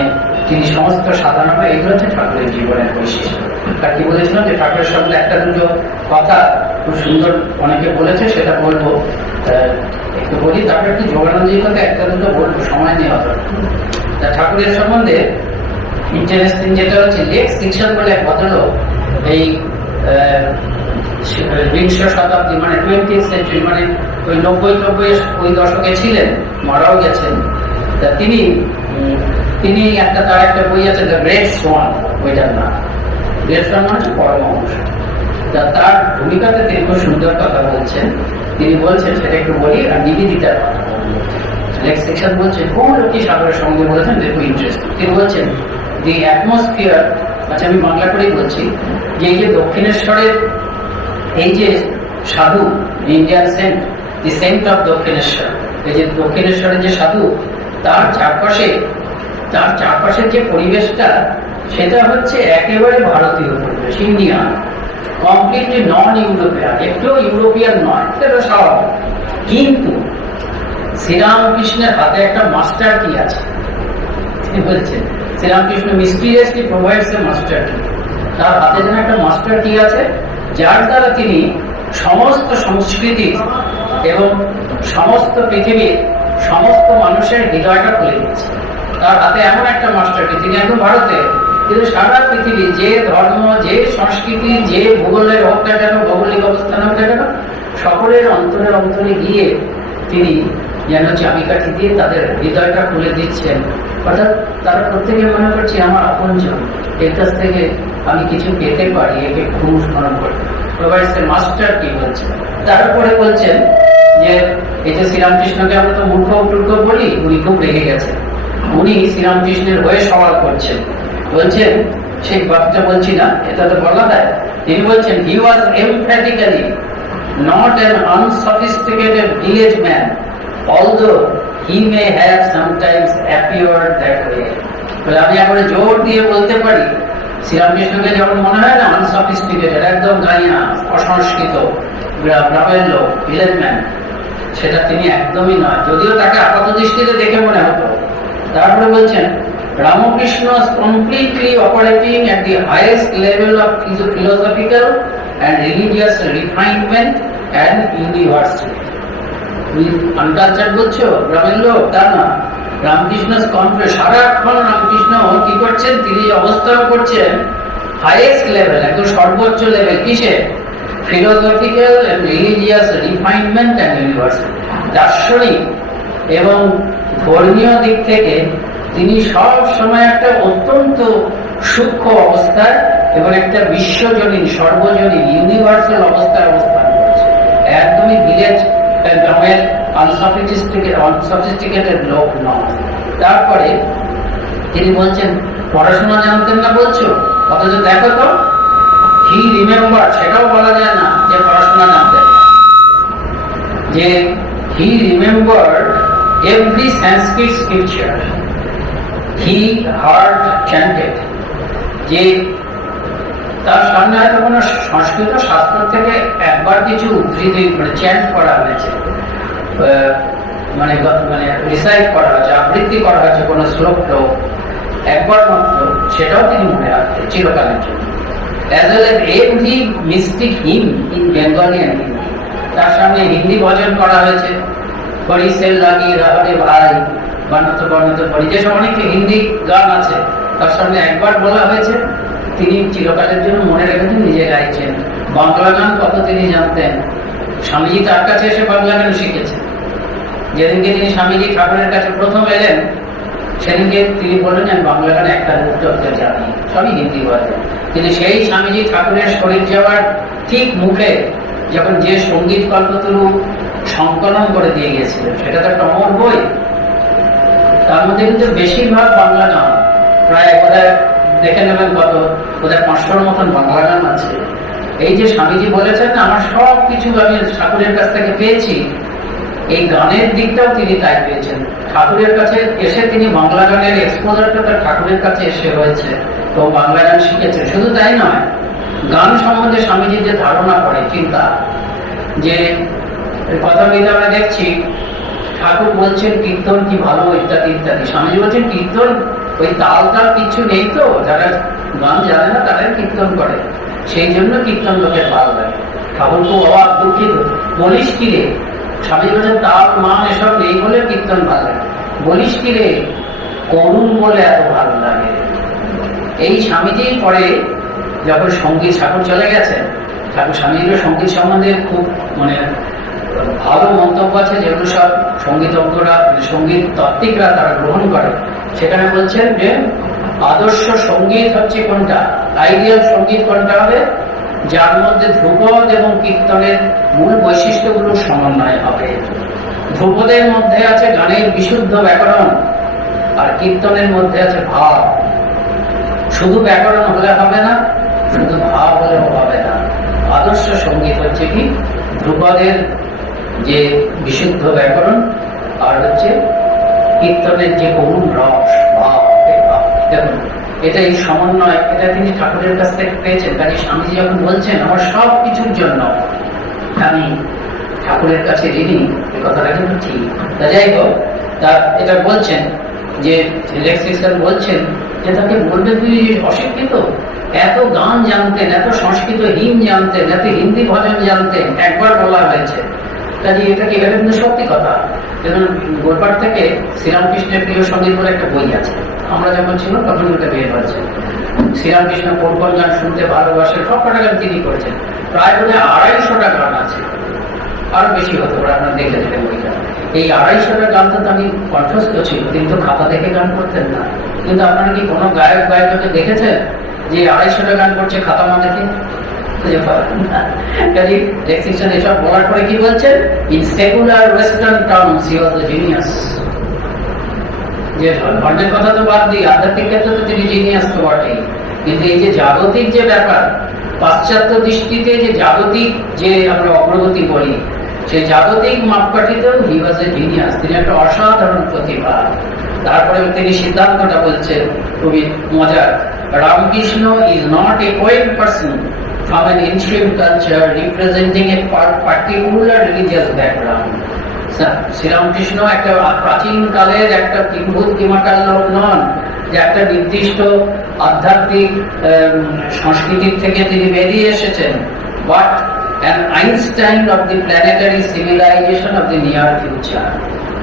তিনি সমস্ত সাধারণ, এইগুলো হচ্ছে ঠাকুরের জীবনের বৈশিষ্ট্য। আর কি বলেছিলাম যে ঠাকুরের সঙ্গে একটা দুটো কথা খুব সুন্দর অনেকে বলেছে, সেটা বলবো, একটু বলি, তারপরে একটু যোগানন্দজির কথা একটা দুটো বলবো, সময় নেই অত। ঠাকুরের সম্বন্ধে ইন্টারেস্টিং যেটা হচ্ছে লেক শিক্ষণ বলে এক ভদ্রলোক এই বিংশ শতাব্দী মানে 20th সেঞ্চুরি মানে ওই 90 ওই দশকে ছিলেন, মারাও গেছেন। তা তিনি তার একটা বই আছে দ্য গ্রেট সোয়ান, ওইটার নাম গ্রেট সোয়ান মানে পরমহংস। তার ভূমিকাতে তিনি খুব সুন্দর কথা বলছেন। তিনি বলছেন, সেটা একটু বলি, আর নিবেদিতার কথা লেক সেকশন বলছেন, কোন লোকই সাগরের সঙ্গে বলেছেন, খুব ইন্টারেস্টিং। তিনি বলছেন দি অ্যাটমসফিয়ার, আচ্ছা আমি বাংলা করেই বলছি, যে এই যে দক্ষিণেশ্বরের এই যে সাধু, Indian saint, the saint of Dakshineswar, এই যে দক্ষিণেশ্বরের যে সাধু, তার চারপাশের যে পরিবেশটা, সেটা হচ্ছে একেবারে ভারতীয় পরিবেশ, ইন্ডিয়ান, কমপ্লিটলি নন ইউরোপিয়ান, একটু ইউরোপিয়ান নয়, সেটা স্বাভাবিক। কিন্তু শ্রীরামকৃষ্ণের হাতে একটা মাস্টার কি আছে, তিনি বলছেন শ্রীরামকৃষ্ণ মিস্টিরিয়াসলি প্রোভাইডস এ মাস্টার কি, তার হাতে যেন একটা মাস্টার কি আছে, যার দ্বারা তিনি সমস্ত সংস্কৃতি এবং সমস্ত পৃথিবীর সমস্ত মানুষের হৃদয়টা খুলে দিচ্ছে। তার হাতে এমন একটা মাস্টার কি, তিনি এখন ভারতে, কিন্তু সারা পৃথিবী যে ধর্ম, যে সংস্কৃতি, যে ভূগোলের হোক না কেন, ভৌগোলিক অবস্থান হোক না কেন, সকলের অন্তরে অন্তরে গিয়ে তিনি যেন চাবিকাঠি দিয়ে তাদের হৃদয়টা খুলে দিচ্ছেন। অর্থাৎ তারা প্রত্যেকে মনে করছে আমার আপনজন, এর কাছ থেকে আমি কিছু পেতে পারি, একে খুব স্মরণ করি। মাস্টার কি বলছে, তারপরে বলছেন যে এই যে শ্রীরামকৃষ্ণকে আমরা তো মূর্খ টুর্খ বলি, উনি খুব রেগে গেছেন। উনি শ্রীরামকৃষ্ণের হয়ে সওয়াল করছেন, বলছেন, সেই বাক্যটা বলছি না, এটা তো বলা যায়। তিনি বলছেন, হি ওয়াজ এমফ্যাটিক্যালি not an unsophisticated village man, although he may have sometimes appeared that way. বলে আমি একবারে জোর দিয়ে বলতে পারি, শ্রীরামকৃষ্ণকে যেমন মনে হয় না আনসফিস্টিকেটেড, একদম গাইয়া, অসংস্কৃত, গ্রামের লোক, ভিলেজ ম্যান, সেটা তিনি একদমই নয়, যদিও তাকে আপাত দৃষ্টিতে দেখে মনে হতো। তারপরে বলছেন, Ramakrishna was completely operating at the highest level of philosophical and religious refinement and university. আনকালচার বলছো গ্রামের লোক, তা না। রামকৃষ্ণ সারাক্ষণ রামকৃষ্ণ কি করছেন, তিনি অবস্থান করছেন হাইয়েস্ট লেভেল, একদম সর্বোচ্চ লেভেল, কিসে? Philosophical and religious refinement and university, দার্শনিক এবং ধর্মীয় দিক থেকে তিনি সব সময় একটা অত্যন্ত সূক্ষ্ম অবস্থায় এবং একটা বিশ্বজনীন, সর্বজনীন, ইউনিভার্সাল অবস্থায় অবস্থান করছে, একদমই ভিলেজ গ্রামের আনসফিস্টিকেটেড লোক নয়। তারপরে তিনি বলছেন, পড়াশোনা জানতেন না বলছো, অথচ দেখো তো হি রিমেম্বার, সেটাও বলা যায় না যে পড়াশোনা জানতেন না, যে he remembered every Sanskrit scripture he heard chanted, যে তার সামনে হয়তো কোনো সংস্কৃত শাস্ত্র থেকে একবার কিছু উদ্ধৃতি মানে চ্যান্ট করা হয়েছে, মানে রিসাইট করা হয়েছে, আবৃত্তি করা হয়েছে কোনো শ্লোক, একবার মাত্র, সেটাও তিনি মনে রাখতেন চিরকালের জন্য। As well as every mystic hymn in Bengali and Hindi, তার সামনে হিন্দি ভজন করা হয়েছে, হরিসেল লাগি রাহরে ভাই বানাত বানাত পড়ি, যেসব অনেক হিন্দি গান আছে, তার সামনে একবার বলা হয়েছে, তিনি চিরকালের জন্য মনে রেখেছেন, নিজে গাইছেন। বাংলা গান কত তিনি জানতেন, স্বামীজি তার কাছে এসে বাংলা গান শিখেছেন, যেদিনকে তিনি স্বামীজি ঠাকুরের কাছে প্রথম এলেন, সেদিনকে তিনি বললেন আমি বাংলা গানে একটা রূপচর্চা জানি, সবই হিন্দি বাজে। কিন্তু সেই স্বামীজি ঠাকুরের শরীর যাওয়ার ঠিক মুখে যখন যে সঙ্গীত কল্পতরু সংকলন করে দিয়ে গিয়েছিলেন, সেটা তো একটা অমর বই। তার মধ্যে কিন্তু বেশিরভাগ বাংলা গান, প্রায় বোধহয় দেখে নেবেন কত, বোধহয় 500-র মতন বাংলা গান আছে। এই যে স্বামীজি বলেছেন আমার সব কিছু আমি ঠাকুরের কাছ থেকে পেয়েছি, এই গানের দিকটাও তিনি তাই পেয়েছেন। ঠাকুরের কাছে এসে তিনি বাংলা গানের এক্সপোজারটা তার ঠাকুরের কাছে এসে হয়েছে, তো বাংলা গান শিখেছে। শুধু তাই নয়, গান সম্বন্ধে স্বামীজি যে ধারণা করে, চিন্তা, যে কথা বলতে আমরা দেখছি ঠাকুর বলছেন কীর্তন কি ভালো ইত্যাদি ইত্যাদি। স্বামীজি বলছেন কীর্তন ওই তাল তাল কিছু নেই, তো যারা গান জানে না তারাই কীর্তন করে, সেই জন্য কীর্তন লোকের ভালো লাগে। ঠাকুর খুব অবাক, দুঃখিত, বলিস কি রে? স্বামীজি বলছেন তাল মান এসব নেই বলে কীর্তন ভালো লাগে। বলিস কি রে, করুণ বলে এত ভালো লাগে। এই স্বামীজি পরে যখন সঙ্গীত, ঠাকুর চলে গেছেন, ঠাকুর স্বামীজির সঙ্গীত সম্বন্ধে খুব মানে ভালো মন্তব্য আছে, যেগুলো সব সঙ্গীতজ্ঞরা, সঙ্গীত তাত্ত্বিকরা তারা গ্রহণ করে। সেখানে বলছেন যে আদর্শ সঙ্গীত হচ্ছে কোনটা, আইডিয়াল সঙ্গীত কোনটা হবে, যার মধ্যে ধ্রুপদ এবং কীর্তনের মূল বৈশিষ্ট্যগুলো সমন্বয় হবে। ধ্রুপদের মধ্যে আছে গানের বিশুদ্ধ ব্যাকরণ, আর কীর্তনের মধ্যে আছে ভাব। শুধু ব্যাকরণ হলে হবে না, শুধু ভাব হলেও হবে না। আদর্শ সঙ্গীত হচ্ছে কি, ধ্রুপদের যে বিশুদ্ধ ব্যাকরণ, আর হচ্ছে কীর্তনের যে করুণ রস, ভাব। দেখুন, এটা এই সমন্বয়, এটা তিনি ঠাকুরের কাছ থেকে পেয়েছেন। কাজে স্বামীজি যখন বলছেন আমার সব কিছুর জন্য আমি ঠাকুরের কাছে ঋণী, এই কথাটা কিন্তু ঠিক। তা যাই হোক, তা এটা বলছেন যে লেক্সিক্যাল বলছেন যে তাকে বলবে তুই অশিক্ষিত, এত গান জানতেন, এত সংস্কৃত হিম জানতেন, এত হিন্দি ভজন জানতেন, একবার বলা হয়েছে। কাজে এটা কি, এটা কিন্তু সত্যি কথা। যেমন গোলপাট থেকে শ্রীরামকৃষ্ণের প্রিয় সঙ্গীত বলে একটা বই আছে, আমরা যখন ছিল তখন ওটা বের হয়েছে। শ্রীরামকৃষ্ণ কোন কোন গান শুনতে ভালোবাসেন, সব কটা গান তিনি করেছেন। প্রায় বোধ হয় 250টা গান আছে, আরো বেশি হতে পারে, আপনার দেখে দেবেন বইটা। এই 250টা গান তো আমি কণ্ঠস্থ ছিল, কিন্তু খাতা দেখে গান করতেন না। কিন্তু আপনারা কি কোনো গায়ক গায়িকাকে দেখেছেন যে 250টা গান করছে খাতা না দেখে? এসব বলার পরে কি বলছেন, in secular western terms he was the genius. যে ধর্মের কথা তো বাদ দিই, আধ্যাত্মিক ক্ষেত্রে তো তিনি জিনিয়াস তো বটেই, কিন্তু এই যে জাগতিক যে ব্যাপার, পাশ্চাত্য দৃষ্টিতে যে জাগতিক যে আমরা অগ্রগতি বলি, সেই জাগতিক মাপকাঠিতেও হি ওয়াজ এ জিনিয়াস। তিনি একটা অসাধারণ প্রতিভা। তারপরে তিনি সিদ্ধান্তটা বলছেন খুবই মজার, Ramakrishna is not a coed person from an ancient culture representing a particular religious background. Sri Ramakrishna একটা প্রাচীন কালের একটা কিংভূত কিমাকার লোক নন, যে একটা নির্দিষ্ট আধ্যাত্মিক সংস্কৃতির থেকে তিনি বেরিয়ে এসেছেন, but an Einstein of the planetary civilization of the near future.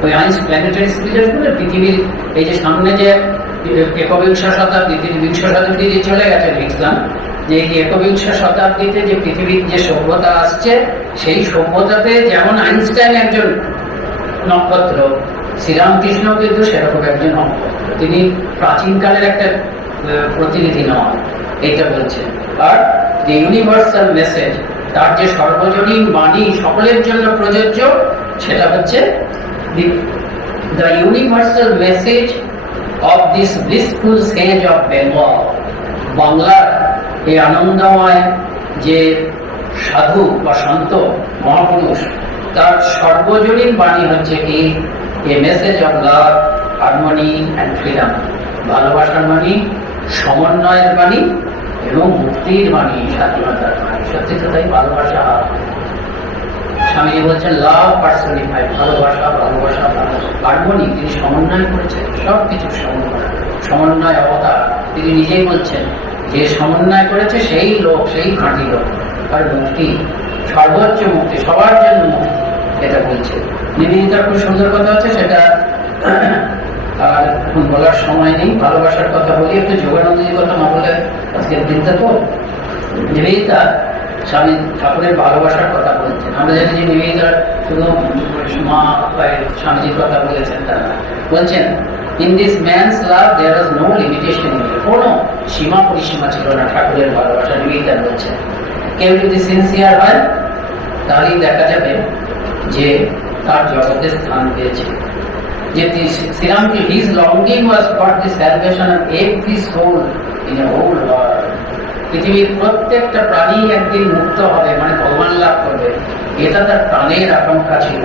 ওই প্ল্যানেটারি সিভিলাইজেশন পৃথিবীর এই যে সামনে যে একবিংশ শতাব্দী, তিনি বিংশ শতাব্দী যে চলে গেছেন লিখলাম, যে একবিংশ শতাব্দীতে যে পৃথিবীর যে সভ্যতা আসছে, সেই সভ্যতাতে যেমন আইনস্টাইন একজন নক্ষত্র, শ্রীরামকৃষ্ণ কিন্তু সেরকম একজন নক্ষত্র। তিনি প্রাচীনকালের একটা প্রতিনিধি নন, এইটা বলছেন। আর যে ইউনিভার্সাল মেসেজ, তার যে সর্বজনীন বাণী সকলের জন্য প্রযোজ্য, সেটা হচ্ছে the universal message of this blissful sage of Bengal. বাংলার এই আনন্দময় যে সাধু বা সন্ত মহাপুরুষ, তার সর্বজনীন বাণী হচ্ছে কি, এ message of love, harmony and freedom. ভালোবাসার বাণী, সমন্বয়ের বাণী এবং মুক্তির বাণী, স্বাধীনতার বাণী। সত্যি তো তাই, ভালোবাসা। স্বামীজি বলছেন লাভ পার্সনিফাইড, ভালোবাসা, ভালোবাসা, হারমোনি, তিনি সমন্বয় করেছেন, সবকিছু সমন্বয় অবতার। তিনি নিজেই বলছেন যে সমন্বয় করেছে সেই লোক, সেই খাঁটি লোক। আর মুক্তি, সর্বোচ্চ মুক্তি, সবার জন্য মুক্তি, এটা বলছে। নিবেদিতার খুব সুন্দর কথা আছে, সেটা আর এখন বলার সময় নেই। ভালোবাসার কথা বলি, একটু যোগানন্দীর কথা না বলে আজকের দিনটা তো। নিবেদিতা স্বামী ঠাকুরের ভালোবাসার কথা বলছেন। আমরা জানি যে নিবেদিতা শুধু মা স্বামীজির কথা বলেছেন তা না, বলছেন in this man's love there was no limitation, কোনো সীমা পরিসীমা ছিল না ঠাকুরের ভালোবাসা। নিবেদিতা বলছেন কেউ যদি সিনসিয়ার হয় তাহলেই দেখা যাবে যে তার জগতে স্থান পেয়েছে। যে শ্রীরামকে his longing was for the salvation of every soul in a whole world. পৃথিবীর প্রত্যেকটা প্রাণী একদিন মুক্ত হবে, মানে ভগবান লাভ করবে, এটা তার প্রাণের আকাঙ্ক্ষা ছিল।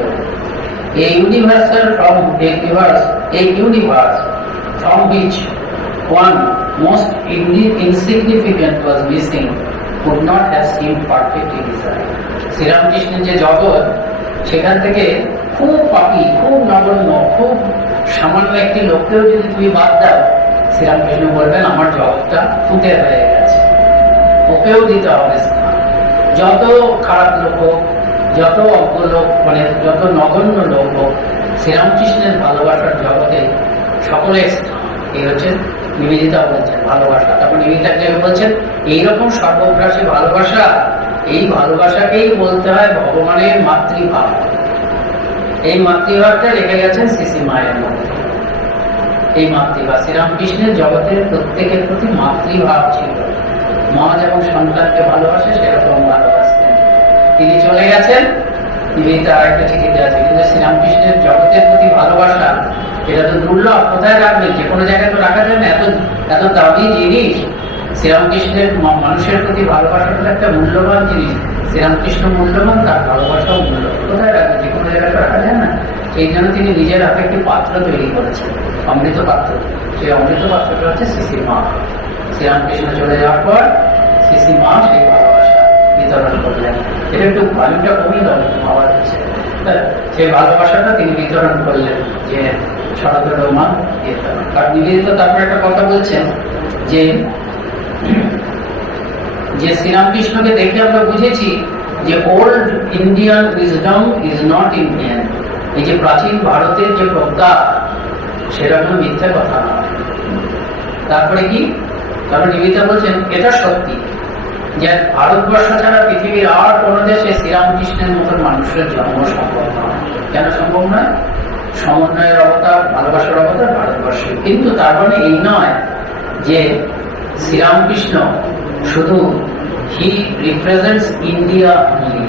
A universal from a universe from which one most insignificant was missing could not have seemed perfect in his eye. শ্রীরামকৃষ্ণের যে জগৎ, সেখান থেকে খুব পাপী, খুব নগণ্য, খুব সামান্য একটি লোককেও যদি তুমি বাদ দাও, শ্রীরামকৃষ্ণ বলবেন আমার জগৎটা ফুটে হয়ে গেছে, ওকেও দিতে হবে স্থান। যত খারাপ লোক হোক, যত অজ্ঞ লোক, মানে যত নগণ্য লোক হোক, শ্রীরামকৃষ্ণের ভালোবাসার জগতে সকলের স্থান। এই হচ্ছে নিবেদিতা বলছেন ভালোবাসা। তখন নিবেদিতা বলছেন এইরকম সর্বগ্রাসী ভালোবাসা, এই ভালোবাসাকেই বলতে হয় ভগবানের মাতৃভাব। এই মাতৃভাবটা রেখে গেছেন শ্রী মায়ের মধ্যে। এই মাতৃভাব শ্রীরামকৃষ্ণের জগতের প্রত্যেকের প্রতি মাতৃভাব ছিল। মা যেমন সন্তানকে ভালোবাসে সেরকম ভালোবাসতেন। তিনি চলে গেছেন, নিবেদিতা আরেকটা চিঠিতে আছে, কিন্তু শ্রীরামকৃষ্ণের জগতের প্রতি ভালোবাসা এটা তো দুর্লভ, কোথায় রাখবেন? যে কোনো জায়গায় তো রাখা যায় না, এত দামি জিনিস। শ্রীরামকৃষ্ণের মানুষের প্রতি ভালোবাসাটা একটা মূল্যবান জিনিস। শ্রীরামকৃষ্ণ মূল্যবান, তার ভালোবাসাও মূল্যবান। কোথায় রাখবেন? যে কোনো জায়গায় রাখা যায় না। সেই জন্য তিনি নিজের হাতে একটি পাত্র তৈরি করেছেন, অমৃত পাত্র। সেই অমৃত পাত্রটা হচ্ছে শ্রী মা। শ্রীরামকৃষ্ণ চলে যাওয়ার পর শ্রী মা সেই ভালোবাসা বিতরণ করলেন। এটা একটু ভ্যালুটা কমিয়ে দেওয়া আবার হচ্ছে, সেই ভালোবাসাটা তিনি বিতরণ করলেন যে সনাতন মা দিতে। আর নিবেদিত তারপর একটা কথা বলছেন যে শ্রীরামকৃষ্ণকে দেখে আমরা বুঝেছি যে old Indian wisdom is not Indian. এই যে প্রাচীন ভারতের যে প্রজ্ঞা, সেটা কোনো মিথ্যা কথা নয়। তারপরে কি? কারণ নিবেদিতা বলছেন এটা সত্যি যে ভারতবর্ষ ছাড়া পৃথিবীর আর কোন দেশে শ্রীরামকৃষ্ণের মতন মানুষের জন্ম সম্ভব নয়। কেন সম্ভব নয়? সমন্বয়ের অবতার, ভালোবাসার অবতার ভারতবর্ষে। কিন্তু তার মানে এই নয় যে শ্রীরামকৃষ্ণ শুধু হি রিপ্রেজেন্টস ইন্ডিয়া অনলি,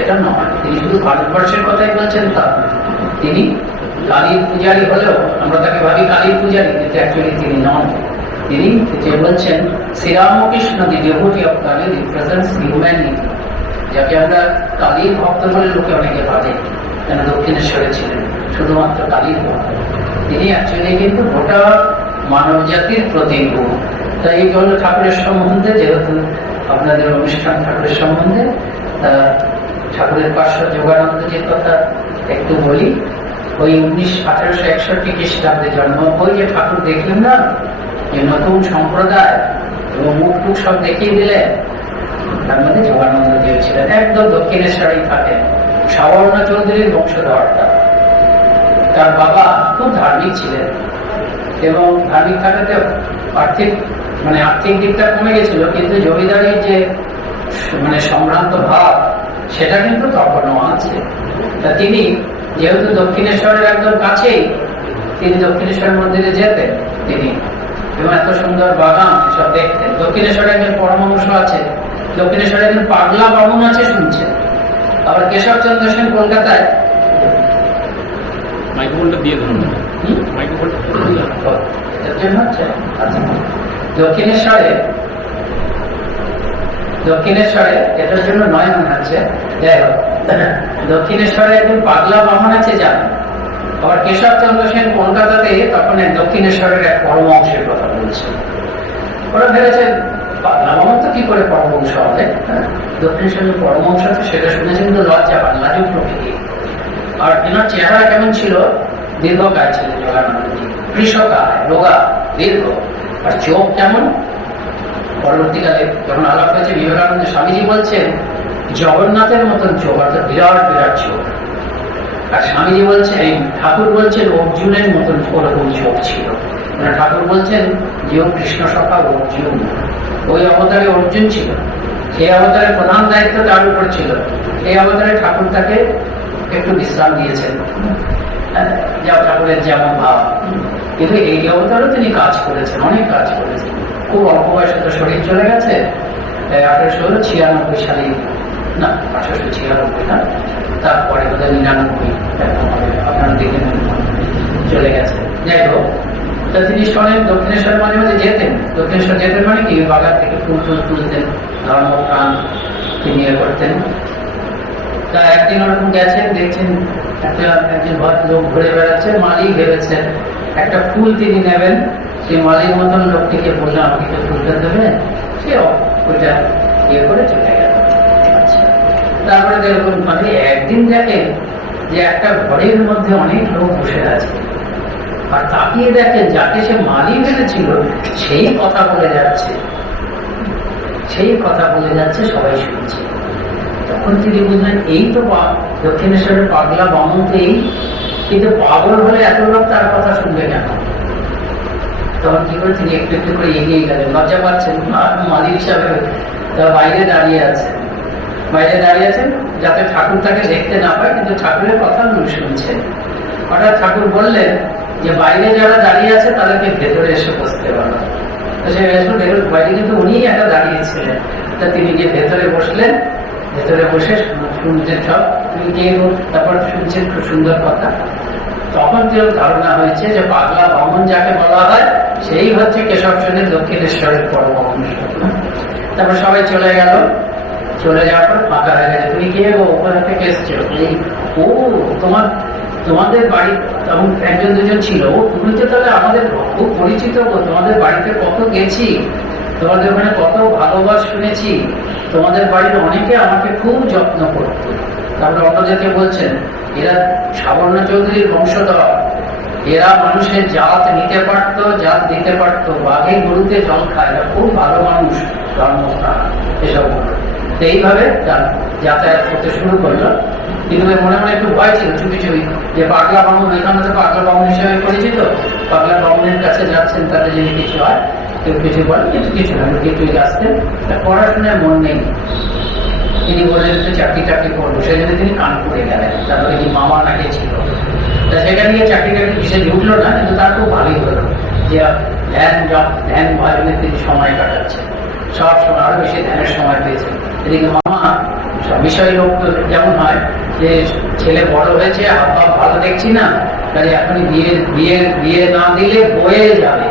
এটা নয়। তিনি শুধু ভারতবর্ষের কথাই বলছেন তা। তিনি কালীর পূজারী হলেও আমরা তাকে ভাবি কালীর পূজারী, কিন্তু অ্যাকচুয়ালি তিনি নন। তিনি যে বলছেন Sri Ramakrishna the devotee of Kali represents humanity, যাকে আমরা কালীর ভক্ত বলে লোকে অনেকে ভাবে, কেন দক্ষিণেশ্বরে ছিলেন শুধুমাত্র কালীর ভক্ত। তিনি অ্যাকচুয়ালি কিন্তু গোটা মানব জাতির প্রতিরূপ। তাই এই হল ঠাকুরের সম্বন্ধে, যেহেতু আপনাদের অনুষ্ঠান ঠাকুরের সম্বন্ধে, ঠাকুরের পার্শ্ব যোগানন্দজির কথা একটু বলি। ওই 1861 খ্রিস্টাব্দে জন্ম। ওই যে ঠাকুর দেখলেন না, যে নতুন সম্প্রদায় এবং মুখ টুক সব দেখিয়ে দিলেন, তার মধ্যে যোগানন্দ দিয়েছিলেন। একদম দক্ষিণেশ্বরেই থাকেন, সাবর্ণ চৌধুরীর বংশধরটা। তার বাবা খুব ধার্মিক ছিলেন এবং ধার্মিক থাকাতে আর্থিক দিকটা কমে গেছিল, কিন্তু জমিদারির যে সম্ভ্রান্ত ভাব সেটা কিন্তু তখনও আছে। তা তিনি যেহেতু দক্ষিণেশ্বরের একদম কাছেই, তিনি দক্ষিণেশ্বর মন্দিরে যেতেন তিনি, এবং এত সুন্দর বাগান সব দেখতেন। দক্ষিণেশ্বরে একজন পরমহংস আছে, দক্ষিণেশ্বরে একজন পাগলা বামুন আছে শুনছেন। আবার কেশবচন্দ্র সেন কলকাতায় মাইক্রোফোনটা দিয়ে ধরুন, দক্ষিণেশ্বরে এটার জন্য নয় মনে হচ্ছে। যাই হোক, দক্ষিণেশ্বরে একজন পাগলা বামন আছে জান। আবার কেশবচন্দ্র সেন কলকাতাতে তখন দক্ষিণেশ্বরের এক পরমহংসের কথা বলছে। ওরা ভেবেছেন পাগলা বামন তো কি করে পরমহংস হবে, দক্ষিণেশ্বরের পরমহংস আছে সেটা শুনেছেন, কিন্তু লজ্জা পান, লাজুক প্রকৃতি। আর এনার চেহারা কেমন ছিল? দীর্ঘকায় ছিলেন যোগানন্দজি, কৃষকায়, রোগা, দীর্ঘ। আর চোখ কেমন? পরবর্তীকালে যখন আলাপ হয়েছে বিবেকানন্দ স্বামীজি বলছেন জগন্নাথের মতন চোখ, অর্থাৎ বিরাট বিরাট চোখ। আর স্বামীজি বলছেন, ঠাকুর বলছেন অর্জুনের মতন ওরকম চোখ ছিল। ঠাকুর বলছেন যে ও কৃষ্ণ সখা অর্জুন, ওই অবতারে অর্জুন ছিল। সেই অবতারের প্রধান দায়িত্ব তার উপর ছিল। এই অবতারে ঠাকুর তাকে একটু বিশ্রাম দিয়েছেন, যা ঠাকুরের যেমন ভাব। কিন্তু এই অবতারও তিনি কাজ করেছেন, অনেক কাজ করেছেন। খুব অল্প বয়সে তো শরীর চলে গেছে, 1896 সালে, না 1896 না, তারপরে বোধহয় 99 আপনারা দেখে নেন, চলে গেছে। যাই হোক, তা তিনি শোনেন দক্ষিণেশ্বর মাঝে মাঝে যেতেন। দক্ষিণেশ্বর যেতেন মানে কি, বাগান থেকে ফুল টুল তুলতেন, ধর্মপ্রাণ তিনি ইয়ে করতেন। তা একদিন ওরকম গেছেন, দেখছেন একজন লোক ঘুরে বেড়াচ্ছে। মালি ভেবেছেন একটা ফুল তিনি নেবেন, সেই মালির মতন লোকটিকে বললেন আমাকে একটু ফুলটা দেবে, সে ওইটা ইয়ে করে চলে গেল। তারপরে এরকম মানে একদিন দেখেন যে একটা ঘরের মধ্যে অনেক লোক বসে আছে, আর তাকিয়ে দেখেন যাকে সে মালি ভেবেছিল সেই কথা বলে যাচ্ছে, সেই কথা বলে যাচ্ছে, সবাই শুনছে। তখন তিনি বুঝলেন এই তো দক্ষিণেশ্বরের পাগলা বামন তো এই, কিন্তু পাগল হলে এত লোক তার কথা শুনবে কেন? তখন কি করে তিনি একটু একটু করে এগিয়ে গেলেন, লজ্জা পাচ্ছেন মালি হিসাবে, তারা বাইরে দাঁড়িয়ে আছে, বাইরে দাঁড়িয়ে আছেন যাতে ঠাকুর তাকে দেখতে না পায়, কিন্তু ঠাকুরের কথা উনি শুনছেন। হঠাৎ ঠাকুর বললেন যে বাইরে যারা দাঁড়িয়ে আছে তাদেরকে ভেতরে এসে বসতে পারো। সে বাইরে কিন্তু উনি একটা দাঁড়িয়েছিলেন, তা তিনি গিয়ে ভেতরে বসলেন। ভেতরে বসে শুনছেন সব, তুমি কে? তারপর শুনছেন খুব সুন্দর কথা। তখন কেউ ধারণা হয়েছে যে পাগলা বামন যাকে বলা হয় সেই হচ্ছে কেশব সেনের দক্ষিণেশ্বরের পরমহংস। তারপর সবাই চলে গেল, চলে যাওয়ার পর ফাঁকা হয়ে গেছে। তুমি কে গো, ওখানে থেকে এসছো? ও তোমাদের বাড়ি, তখন একজন দুজন ছিল, ও তুমি তো তাহলে আমাদের খুব পরিচিত গো, তোমাদের বাড়িতে কত গেছি, তোমাদের ওখানে কত ভালোবাস শুনেছি, তোমাদের বাড়ির অনেকে আমাকে খুব যত্ন করত। তারপরে অন্যদেরকে বলছেন এরা সাবর্ণ চৌধুরীর বংশধর, এরা মানুষের জাত নিতে পারতো, জাত দিতে পারতো, বাঘে গরুতে জল খায়, এরা খুব ভালো মানুষ, ধর্মস্থান এসব। তো এইভাবে তার যাতায়াত করতে শুরু করলো। কিন্তু মনে মনে একটু ভয় ছিল, চুপি চুপি, যে পাগলা বামন, এখানে তো পাগলা বামন হিসেবে পরিচিত, পাগলা বামনের কাছে যাচ্ছেন, তাতে যদি কিছু হয়, কেউ কিছু বলেন, কিন্তু কিছু না, কিছুই আসতেন। পড়াশোনায় মন নেই, তিনি বললেন একটু চাকরি টাকরি করবো, সেই জন্য তিনি কানপুরে গেলেন। তারপরে কি মামা নাকি ছিল, তা সেখানে গিয়ে চাকরি টাকরি কিসে ঢুকলো না, কিন্তু তার খুব ভালোই হলো যে ধ্যান ভজনে তিনি সময় কাটাচ্ছেন, সব সময় আরো বেশি ধ্যানের সময় পেয়েছেন। এদিকে মামা সব বিষয় লোক যেমন হয় যে ছেলে বড় হয়েছে, হাত পা ভালো দেখছি না, তাহলে এখনই বিয়ে না দিলে বয়ে যাবে,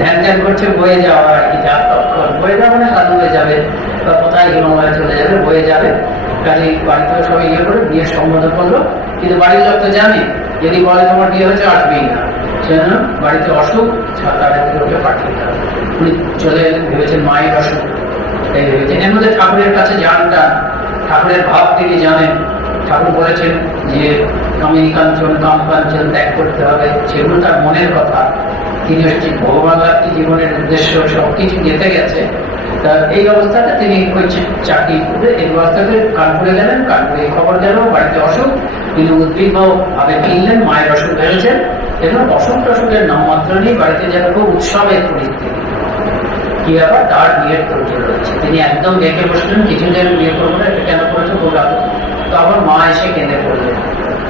ধ্যান ধ্যান করছে, বয়ে যাওয়া আর কি, যা তখন বয়ে যাবে না, সাধু হয়ে যাবে বা কোথায় হিমালয়ে চলে যাবে, বয়ে যাবে। কাজে বাড়িতে সবাই ইয়ে করে বিয়ের সম্বোধন করলো, কিন্তু বাড়ির লোক তো জানে যদি বলে তোমার বিয়ে হচ্ছে আসবেই না, সেজন্য বাড়িতে অসুখ, তাদেরকে ওকে পাঠিয়ে দেওয়া। উনি চলে এলেন, ভেবেছেন মায়ের অসুখ, এই ভেবেছেন। এর মধ্যে ঠাকুরের কাছে জানটা, ঠাকুরের ভাব তিনি জানেন। ঠাকুর বলেছেন যে কামিনী কাঞ্চন, কাম কাঞ্চন ত্যাগ করতে হবে, সেগুলো তার মনের কথা। তিনি হচ্ছে ভগবান লাভটি জীবনের উদ্দেশ্য, সবকিছু যেতে গেছে। তা এই অবস্থাতে তিনি চাকরি করে এই অবস্থাতে কানপুরে গেলেন। কানপুরে খবর গেল বাড়িতে অসুখ, তিনি উদ্বিগ্ন ভাবে কিনলেন, মায়ের অসুখ হয়েছে। এবং অসুখ টসুখের নামমাত্র নেই, বাড়িতে যেন খুব উৎসবের পরিস্থিতি। কি ব্যাপার, তার বিয়ের প্রয়োজন রয়েছে। তিনি একদম দেখে বসলেন, কিছুদিন বিয়ে করবো না, এটা কেন করেছো বললাম। তখন মা এসে কেঁদে পড়লেন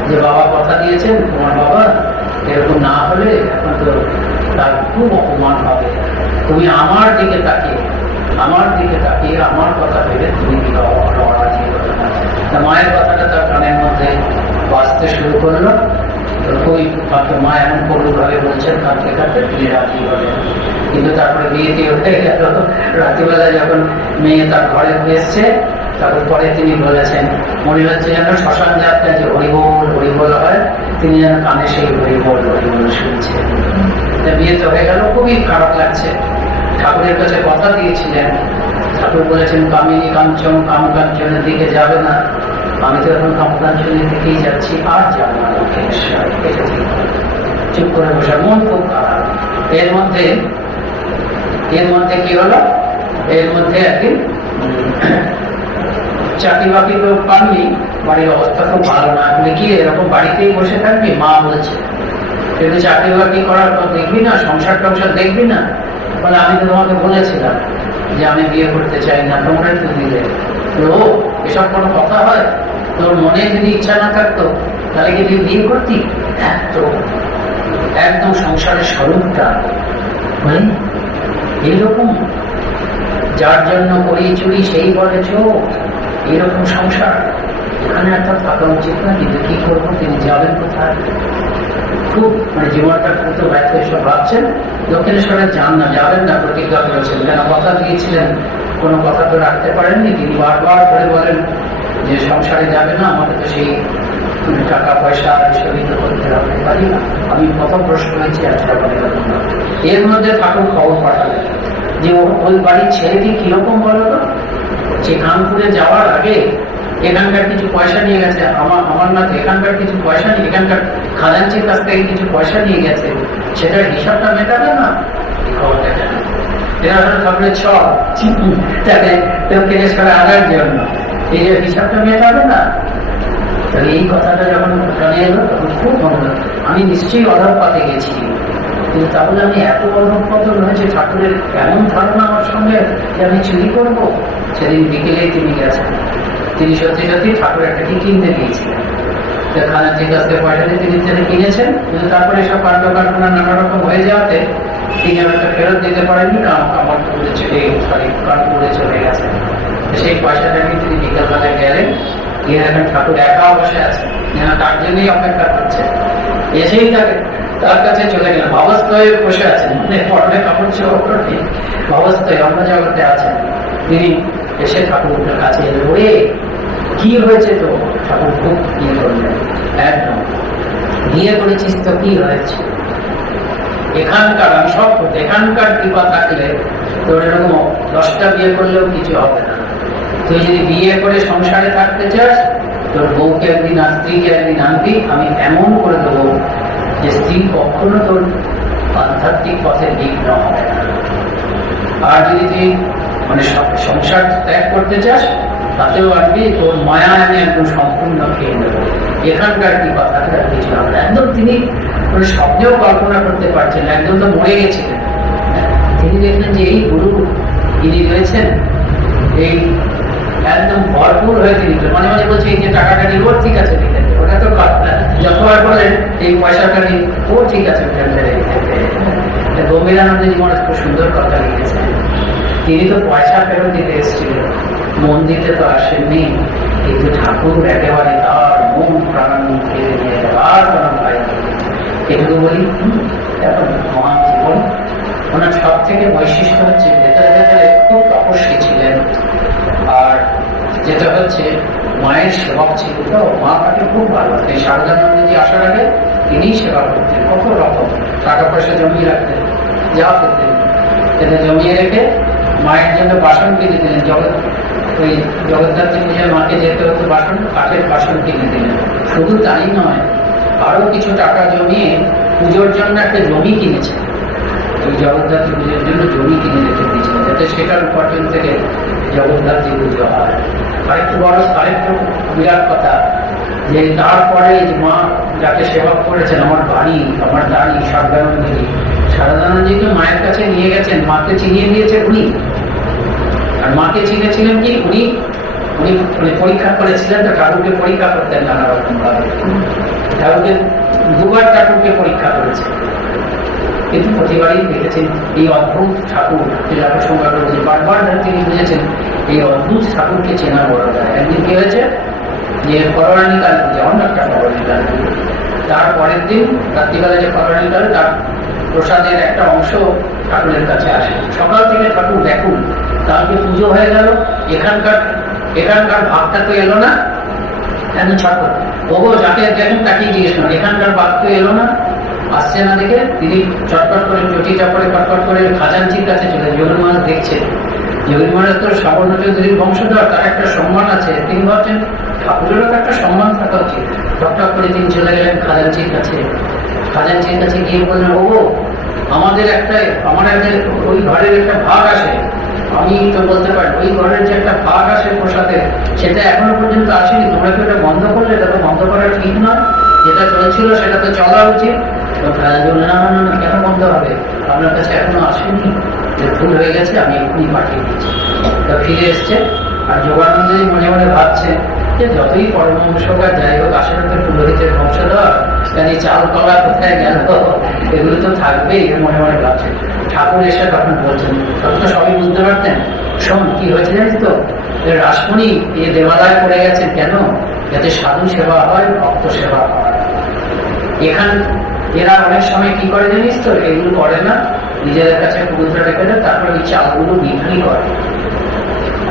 যে বাবা কথা দিয়েছেন, তোমার বাবা এরকম না হলে এখন তো তার খুব অপমান হবে, তুমি আমার দিকে তাকিয়ে আমার কথা ভেবে তুমি রাজি হবে না। মায়ের কথাটা তার কানের মধ্যে বাঁচতে শুরু করলো। খুবই মা এমন করলু ভাবে বলছেন, কাঁদতে কাঁদতে তিনি রাজি হলেন। কিন্তু তারপরে বিয়েতে হয়ে গেল। রাত্রিবেলা যখন মেয়ে তার ঘরে এসছে, তারপর পরে তিনি বলেছেন মনে হচ্ছে যেন শ্মশান যাত্রায় যে হরিবোল হয়, তিনি যেন কানে সেই হরিবোল শুনছেন। বিয়ে তো হয়ে গেল, খুবই খারাপ লাগছে। ঠাকুরের কাছে কথা দিয়েছিলেন, ঠাকুর বলেছেন কামিনী কাঞ্চন, কাম কাঞ্চনের দিকে যাবে না। আমি তো এখন কাম কাঞ্চনের দিকেই যাচ্ছি, আর যাবো না দক্ষিণেশ্বর। চুপ করে বসে, মন খুব খারাপ। এর মধ্যে কি হলো, এর মধ্যে একদিন চাকরি বাকরি তো পাননি, বাড়ির অবস্থা খুব ভালো না, আপনি কি এরকম বাড়িতেই বসে থাকবি? মা বলছে কিন্তু চাকরি বাকরি করার পর দেখবি না, সংসার টংসার দেখবি না? বলে আমি তো তোমাকে বলেছিলাম যে আমি বিয়ে করতে চাই না, তোমরা তো দিলে। ও এসব কোনো কথা হয়? তোর মনে যদি ইচ্ছা না থাকতো তাহলে কি তুই বিয়ে করতি? একদম সংসারের স্বরূপটা এইরকম, যার জন্য করি চুরি সেই বলে চোখ, এরকম সংসার। এখানে একটা থাকা উচিত না, কিন্তু কি করবো, তিনি যাবেন কোথায়? খুব জীবনটা খুব ব্যর্থ এসব ভাবছেন। দক্ষিণেশ্বরে যান না, যাবেন না, প্রতিজ্ঞা করেছেন, কেন কথা দিয়েছিলেন, কোনো কথা তো রাখতে পারেননি। তিনি বারবার করে বলেন যে সংসারে যাবে না, আমাকে তো সেই টাকা পয়সা শরীর করতে রাখতে পারি না। আমি কত প্রশ্ন হয়েছি আজকে বলে। এর মধ্যে ঠাকুর খবর পাঠালেন যে ওই বাড়ির ছেলেটি কিরকম বলো তো, যে কানপুরে যাওয়ার আগে এখানকার কিছু পয়সা নিয়ে গেছে, আমার না তো এখানকার কিছু পয়সা নিয়ে, এখানকার খাজাঞ্চির কাছ থেকে কিছু পয়সা নিয়ে গেছে, সেটার হিসাবটা মেটাবে না। এই খবরটা জানে এরা ঠাকুরের ছক তাকে দক্ষিণেশ্বরে আনার জন্য, এই যে হিসাবটা মেটাবে না। তাহলে এই কথাটা যখন জানে এলো তখন খুব মনে হলো আমি নিশ্চয়ই অধঃপাতে গেছি, কিন্তু তাহলে আমি এত অধঃপতন হয়েছে, ঠাকুরের এমন ধারণা আমার সঙ্গে যে আমি চুরি করবো। সেদিন বিকেলে তিনি গেছেন, তিনি সত্যি সত্যি ঠাকুর একটা কি কিনতে গিয়েছিলেন, খাজাঞ্চির কাছ থেকে পয়সা দিয়ে তিনি কিনেছেন, কিন্তু তারপরে সব কাণ্ড কারখানা নানা রকম হয়ে যাওয়াতে তিনি একটা ফেরত দিতে পারেননি, আমার কানপুরে চলে গেছেন। সেই পয়সাটা নিয়ে তিনি বিকেলবেলায় গেলেন, গিয়ে এখন ঠাকুর একা বসে আছে, যেন তার জন্যই অপেক্ষা করছে। এসেই তার কাছে চলে গেলেন, ভাবস্থ হয়ে বসে আছেন, পরনে কাপড় চোপড় নেই, ভাবস্থ অন্য জগতে আছেন। তিনি এসে ঠাকুরের কাছে এলেন, ওরে কি হয়েছে তো? ঠাকুর খুব ইয়ে করলেন, একদম বিয়ে করেছিস তো কি হয়েছে? এখানকার আমি সব করতে, এখানকার কৃপা থাকলে তোর এরকম 10টা বিয়ে করলেও কিছু হবে না। তুই যদি বিয়ে করে সংসারে থাকতে চাস, তোর বউকে একদিন আর স্ত্রীকে একদিন আনবি, আমি এমন করে দেবো যে স্ত্রী কখনো তোর আধ্যাত্মিক পথে বিঘ্ন হবে না। আর যদি তুই সংসার ত্যাগ করতে চাস, তাতেও আনবি, তোর মায়া আমি একদম সম্পূর্ণ খেয়ে নেবো। এখানকার কি কথা কিছু হবে না। একদম তিনি স্বপ্নেও কল্পনা করতে পারছেন, একদম তো মরে গেছিলেন। তিনি দেখলেন যে এই গুরু তিনি রয়েছেন, এই একদম ভরপুর হয়ে তিনি মাঝে মাঝে বলছে এই যে টাকাটা নিব, ঠিক আছে ঠিক আছে, ওটা তো যতবার বলেন এই পয়সাটা নিই, ও ঠিক আছে গম্ভীরানন্দ জীবনে খুব সুন্দর কথা লিখেছেন। তিনি তো পয়সা ফেরত দিতে এসেছিলেন, মন দিতে তো আসেননি, কিন্তু ঠাকুর একেবারে তার মন প্রাণ ফিরে নিয়ে আর কোন ভাই এটুকু বলি। এখন মহান জীবন, ওনার সব থেকে বৈশিষ্ট্য হচ্ছে ভেতরে ভেতরে খুব তপস্বী ছিলেন, আর যেটা হচ্ছে মায়ের সেবক ছিল। তো মা তাকে খুব ভালোবাসতেন। শারদানন্দজি আসার আগে তিনি সেবা করতেন, কত রকম টাকা পয়সা জমিয়ে রাখতেন, যা পেতেন সেটা জমিয়ে রেখে মায়ের জন্য বাসন কিনে দিলেন। ওই জগদ্ধাত্রী পূজার মাকে যেতে হতো বাসন, কাঠের বাসন কিনে দিলেন। শুধু তাই নয়, আরো কিছু টাকা জমিয়ে পুজোর জন্য একটা জমি কিনেছেন, ওই জগদ্ধাত্রী পুজোর জন্য জমি কিনে রেখে দিয়েছিলেন, যাতে সেটার উপার্জন থেকে জগদ্ধাত্রী পুজো হয়। আরেকটু বিরাট কথা যে তারপরে মা যাকে সেবা করেছেন, আমার বাড়ি আমার দাড়ি শারদানন্দজিকে মায়ের কাছে নিয়ে গেছেন, মাকে চিনিয়ে দিয়েছে উনি। আর মাকে চিনেছিলেন কি উনি পরীক্ষা করেছিলেন, তো ঠাকুরকে পরীক্ষা করতেন নানা রকম ভাবে। ঠাকুরকে দুবার ঠাকুরকে পরীক্ষা করেছে, কিন্তু প্রতিবারই দেখেছেন এই অদ্ভুত ঠাকুর। বারবার তিনি বুঝেছেন এই অদ্ভুত ঠাকুরকে চেনা বড় যায়। একদিন কি হয়েছে যে করোনানি কাল পুজো, অন্য একটা করোনানি কাল পুজো, তারপরের দিন রাত্রিবেলা যে করোনানি কাল, তার প্রসাদের একটা অংশ ঠাকুরের কাছে আসে। সকাল থেকে ঠাকুর দেখুন, কালকে পুজো হয়ে গেল, এখানকার ভাগটা তো এলো না, কেন ঠাকুর ওগো যাকে দেখুন তাকেই জিজ্ঞেস করেন, এখানকার ভাগ তো এলো না, আসছে না দেখে তিনি চটপট করে চটি চাপড়ে পটপট করে খাজাঞ্চির কাছে চলে। যোগীন মহারাজ দেখছেন, যোগীন মহারাজ তো সাবর্ণ চৌধুরীর বংশধর, তার একটা সম্মান আছে। তিনি ভাবছেন ঠাকুরেরও তো একটা সম্মান থাকা উচিত। টকটক করে তিনি চলে গেলেন খাজাঞ্চির কাছে। খাজাঞ্চির কাছে গিয়ে বললেন, ওগো আমার ওই ঘরের একটা ভাগ আসে, আমি তো বলতে পারি ওই ঘরের যে একটা ভাগ আসে প্রসাদে, সেটা এখনো পর্যন্ত আসেনি, তোমরা কি ওটা বন্ধ করলে? এটা তো বন্ধ করা ঠিক নয়, যেটা চলছিল সেটা তো চলা উচিত। না না না, কেন বন্ধ হবে, আপনার কাছে এখনো আসেনি, যে ভুল হয়ে গেছে, আমি এক্ষুনি পাঠিয়ে দিচ্ছি। তো ফিরে এসছে। আর যোগানন্দ মনে মনে ভাবছে যে যতই পরমহংসকার যাই হোক, আসলে তো পুরোহিতের বংশধর, কাজে চাল কলা কোথায় গেল, এগুলো তো থাকবেই, মনে মনে ভাবছে। ঠাকুর এসে তখন বলছেন, তখন তো সবই বুঝতে পারতেন, শোন কি হয়েছে জানিস তো, রাসমণি এ দেবালয় করে গেছেন কেন, যাতে সাধু সেবা হয়, ভক্ত সেবা হয়। এখান এরা অনেক সময় কি করে জানিস তো, এগুলো করে না, নিজেদের কাছে পুরুষরা রেখে দেয়, তারপর এই চালগুলো বিক্রি করে।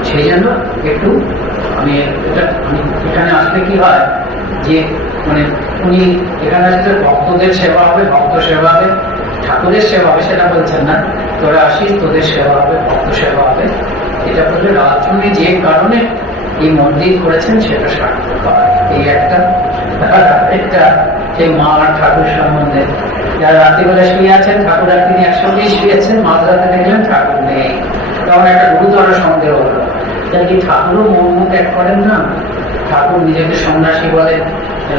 সেই জন্য একটু আমি এখানে আসলে কি হয় যে মানে উনি এখানে আসলে ভক্তদের সেবা হবে, ভক্ত সেবা হবে, ঠাকুরের সেবা হবে সেটা বলছেন না, তোরা আসিস, তোদের সেবা হবে, ভক্ত সেবা হবে। এটা বললে রাজচন্দ্রী যে কারণে এই মন্দির করেছেন সেটা সার্থক হয়। এই একটা সেই মা আর ঠাকুর সম্বন্ধে, যারা রাত্রিবেলা শুয়ে আছেন, ঠাকুর আর তিনি একসঙ্গেই শুয়েছেন, মাঝরাতে দেখলেন ঠাকুর নেই, তখন একটা গুরুতর সন্দেহ হলো, কি ঠাকুরও মন মুখ এক করেন না, ঠাকুর নিজেকে সন্ন্যাসী বলেন,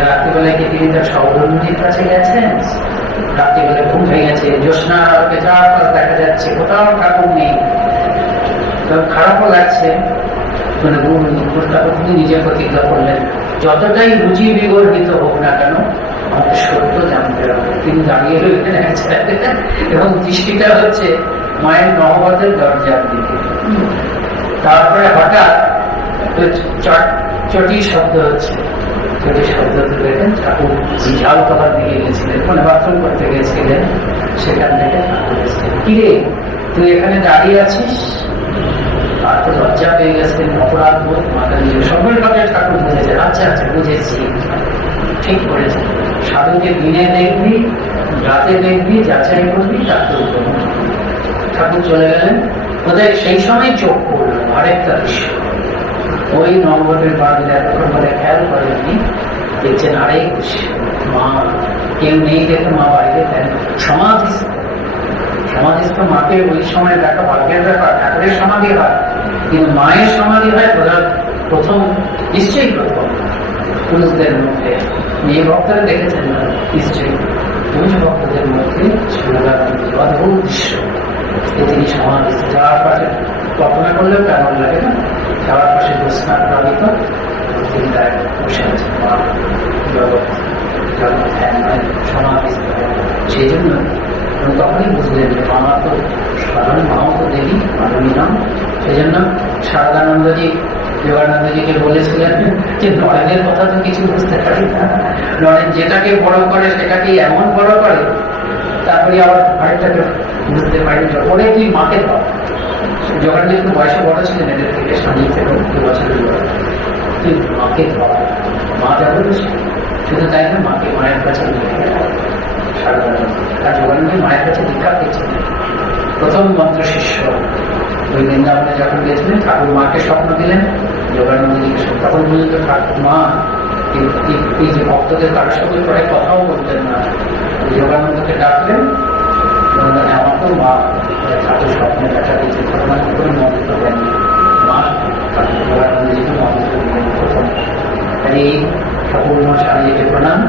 রাত্রিবেলায় কি তিনি তার সহধর্মীর কাছে গেছেন, রাত্রিবেলা ঘুম হয়ে গেছে, জ্যোৎস্না আলোকে চারপাশ দেখা যাচ্ছে, কোথাও ঠাকুর নেই, খারাপও লাগছে। মানে তিনি নিজে প্রতিজ্ঞা করলেন, যতটাই রুচি বিগর্হিত হোক না কেন আমাদের সত্য জানতে হবে। তিনি দাঁড়িয়ে রইলেন এবং দৃষ্টিটা হচ্ছে মায়ের নহবতের দরজার দিকে। তারপরে হঠাৎ চটির শব্দ হচ্ছে, চটির শব্দ দেখেন ঠাকুর ঝাল তলার দিকে গেছিলেন, মানে বাথরুম করতে গেছিলেন, সেখান থেকে ঠাকুর এসেছিলেন। কিরে তুই এখানে দাঁড়িয়ে আছিস? আর তো লজ্জা পেয়ে গেছেন, অপরাধ বোধ মাথা নিয়ে সকল ভাবে ঠাকুর বুঝেছেন, আচ্ছা আচ্ছা বুঝেছি, ঠিক করেছে, সাধুকে দিনে দেখবি, রাতে দেখবি, যাচাই করবি, তারপর ঠাকুর চলে গেলেন। ওদের সেই সময় চোখ পড়ল আরেকটা দৃশ্য, ওই নবগণের বাড়ি এতক্ষণ বলে খেয়াল করেননি, দেখছেন আরেক দৃশ্য, মা কেউ নেই দেখে মা বাড়িতে দেন সমাধিস্থ। সমাধিস্থ মাকে ওই সময় দেখা ভাগ্যের ব্যাপার, ঠাকুরের সমাধি হয়, কিন্তু মায়ের সমাধি হয় প্রথম, নিশ্চয়ই প্রথম পুরুষদের মধ্যে। মেয়ে ভক্তরা দেখেছেন না নিশ্চয়ই, পুরুষ ভক্তদের মধ্যে অদ্ভুত দৃশ্য, তিনি সমাধি, যাওয়ার পাশে কল্পনা করলেও কেমন লাগে না, যাওয়ার পাশে জ্যোৎস্নার প্রাবিত তিনি তার বসে আছেন, মা জগৎ সমাধি। সেই জন্য তখনই বুঝলেন যে মামা তো সাধারণ, মাও তো দেবী, মানবী নাম। সেই জন্য শারদানন্দজি যোগানন্দজিকে বলেছিলেন যে নরেনের কথা তো কিছু বুঝতে পারি না, নরেন যেটাকে বড় করে সেটাকে এমন বড় করে, তারপরে আবার আরেকটাকে বুঝতে পারি, ওরে তুই মাকে দাও। যোগানন্দ একটু বয়সে বড় ছিলেন এদের থেকে, স্বামী থেকে 2 বছরের বড়, তুই মাকে দাও, মা যাবে শুধু তাই না, মাকে মায়ের কাছে নিয়ে গেল শারদানন্দ। তার যোগানন্দ মায়ের কাছে দীক্ষা পেয়েছিলেন, প্রথম মন্ত্র শিষ্য। ওই বৃন্দাবনে যখন গেছিলেন, ঠাকুর মাকে স্বপ্ন দিলেন, যোগানন্দজিকে তখন পর্যন্ত ঠাকুর মা এই যে ভক্তদের কারোর সঙ্গে প্রায় কথাও বলতেন না, যোগানন্দকে ডাকলেন, আমার তো মা ঠাকুর স্বপ্নে দেখা দিয়েছে, ঘটনা করে মন্ত্র দেন মা, ঠাকুর যোগানন্দজিকে মন্ত্র দিলেন প্রথম। এই ঠাকুর মশাইকে প্রণাম।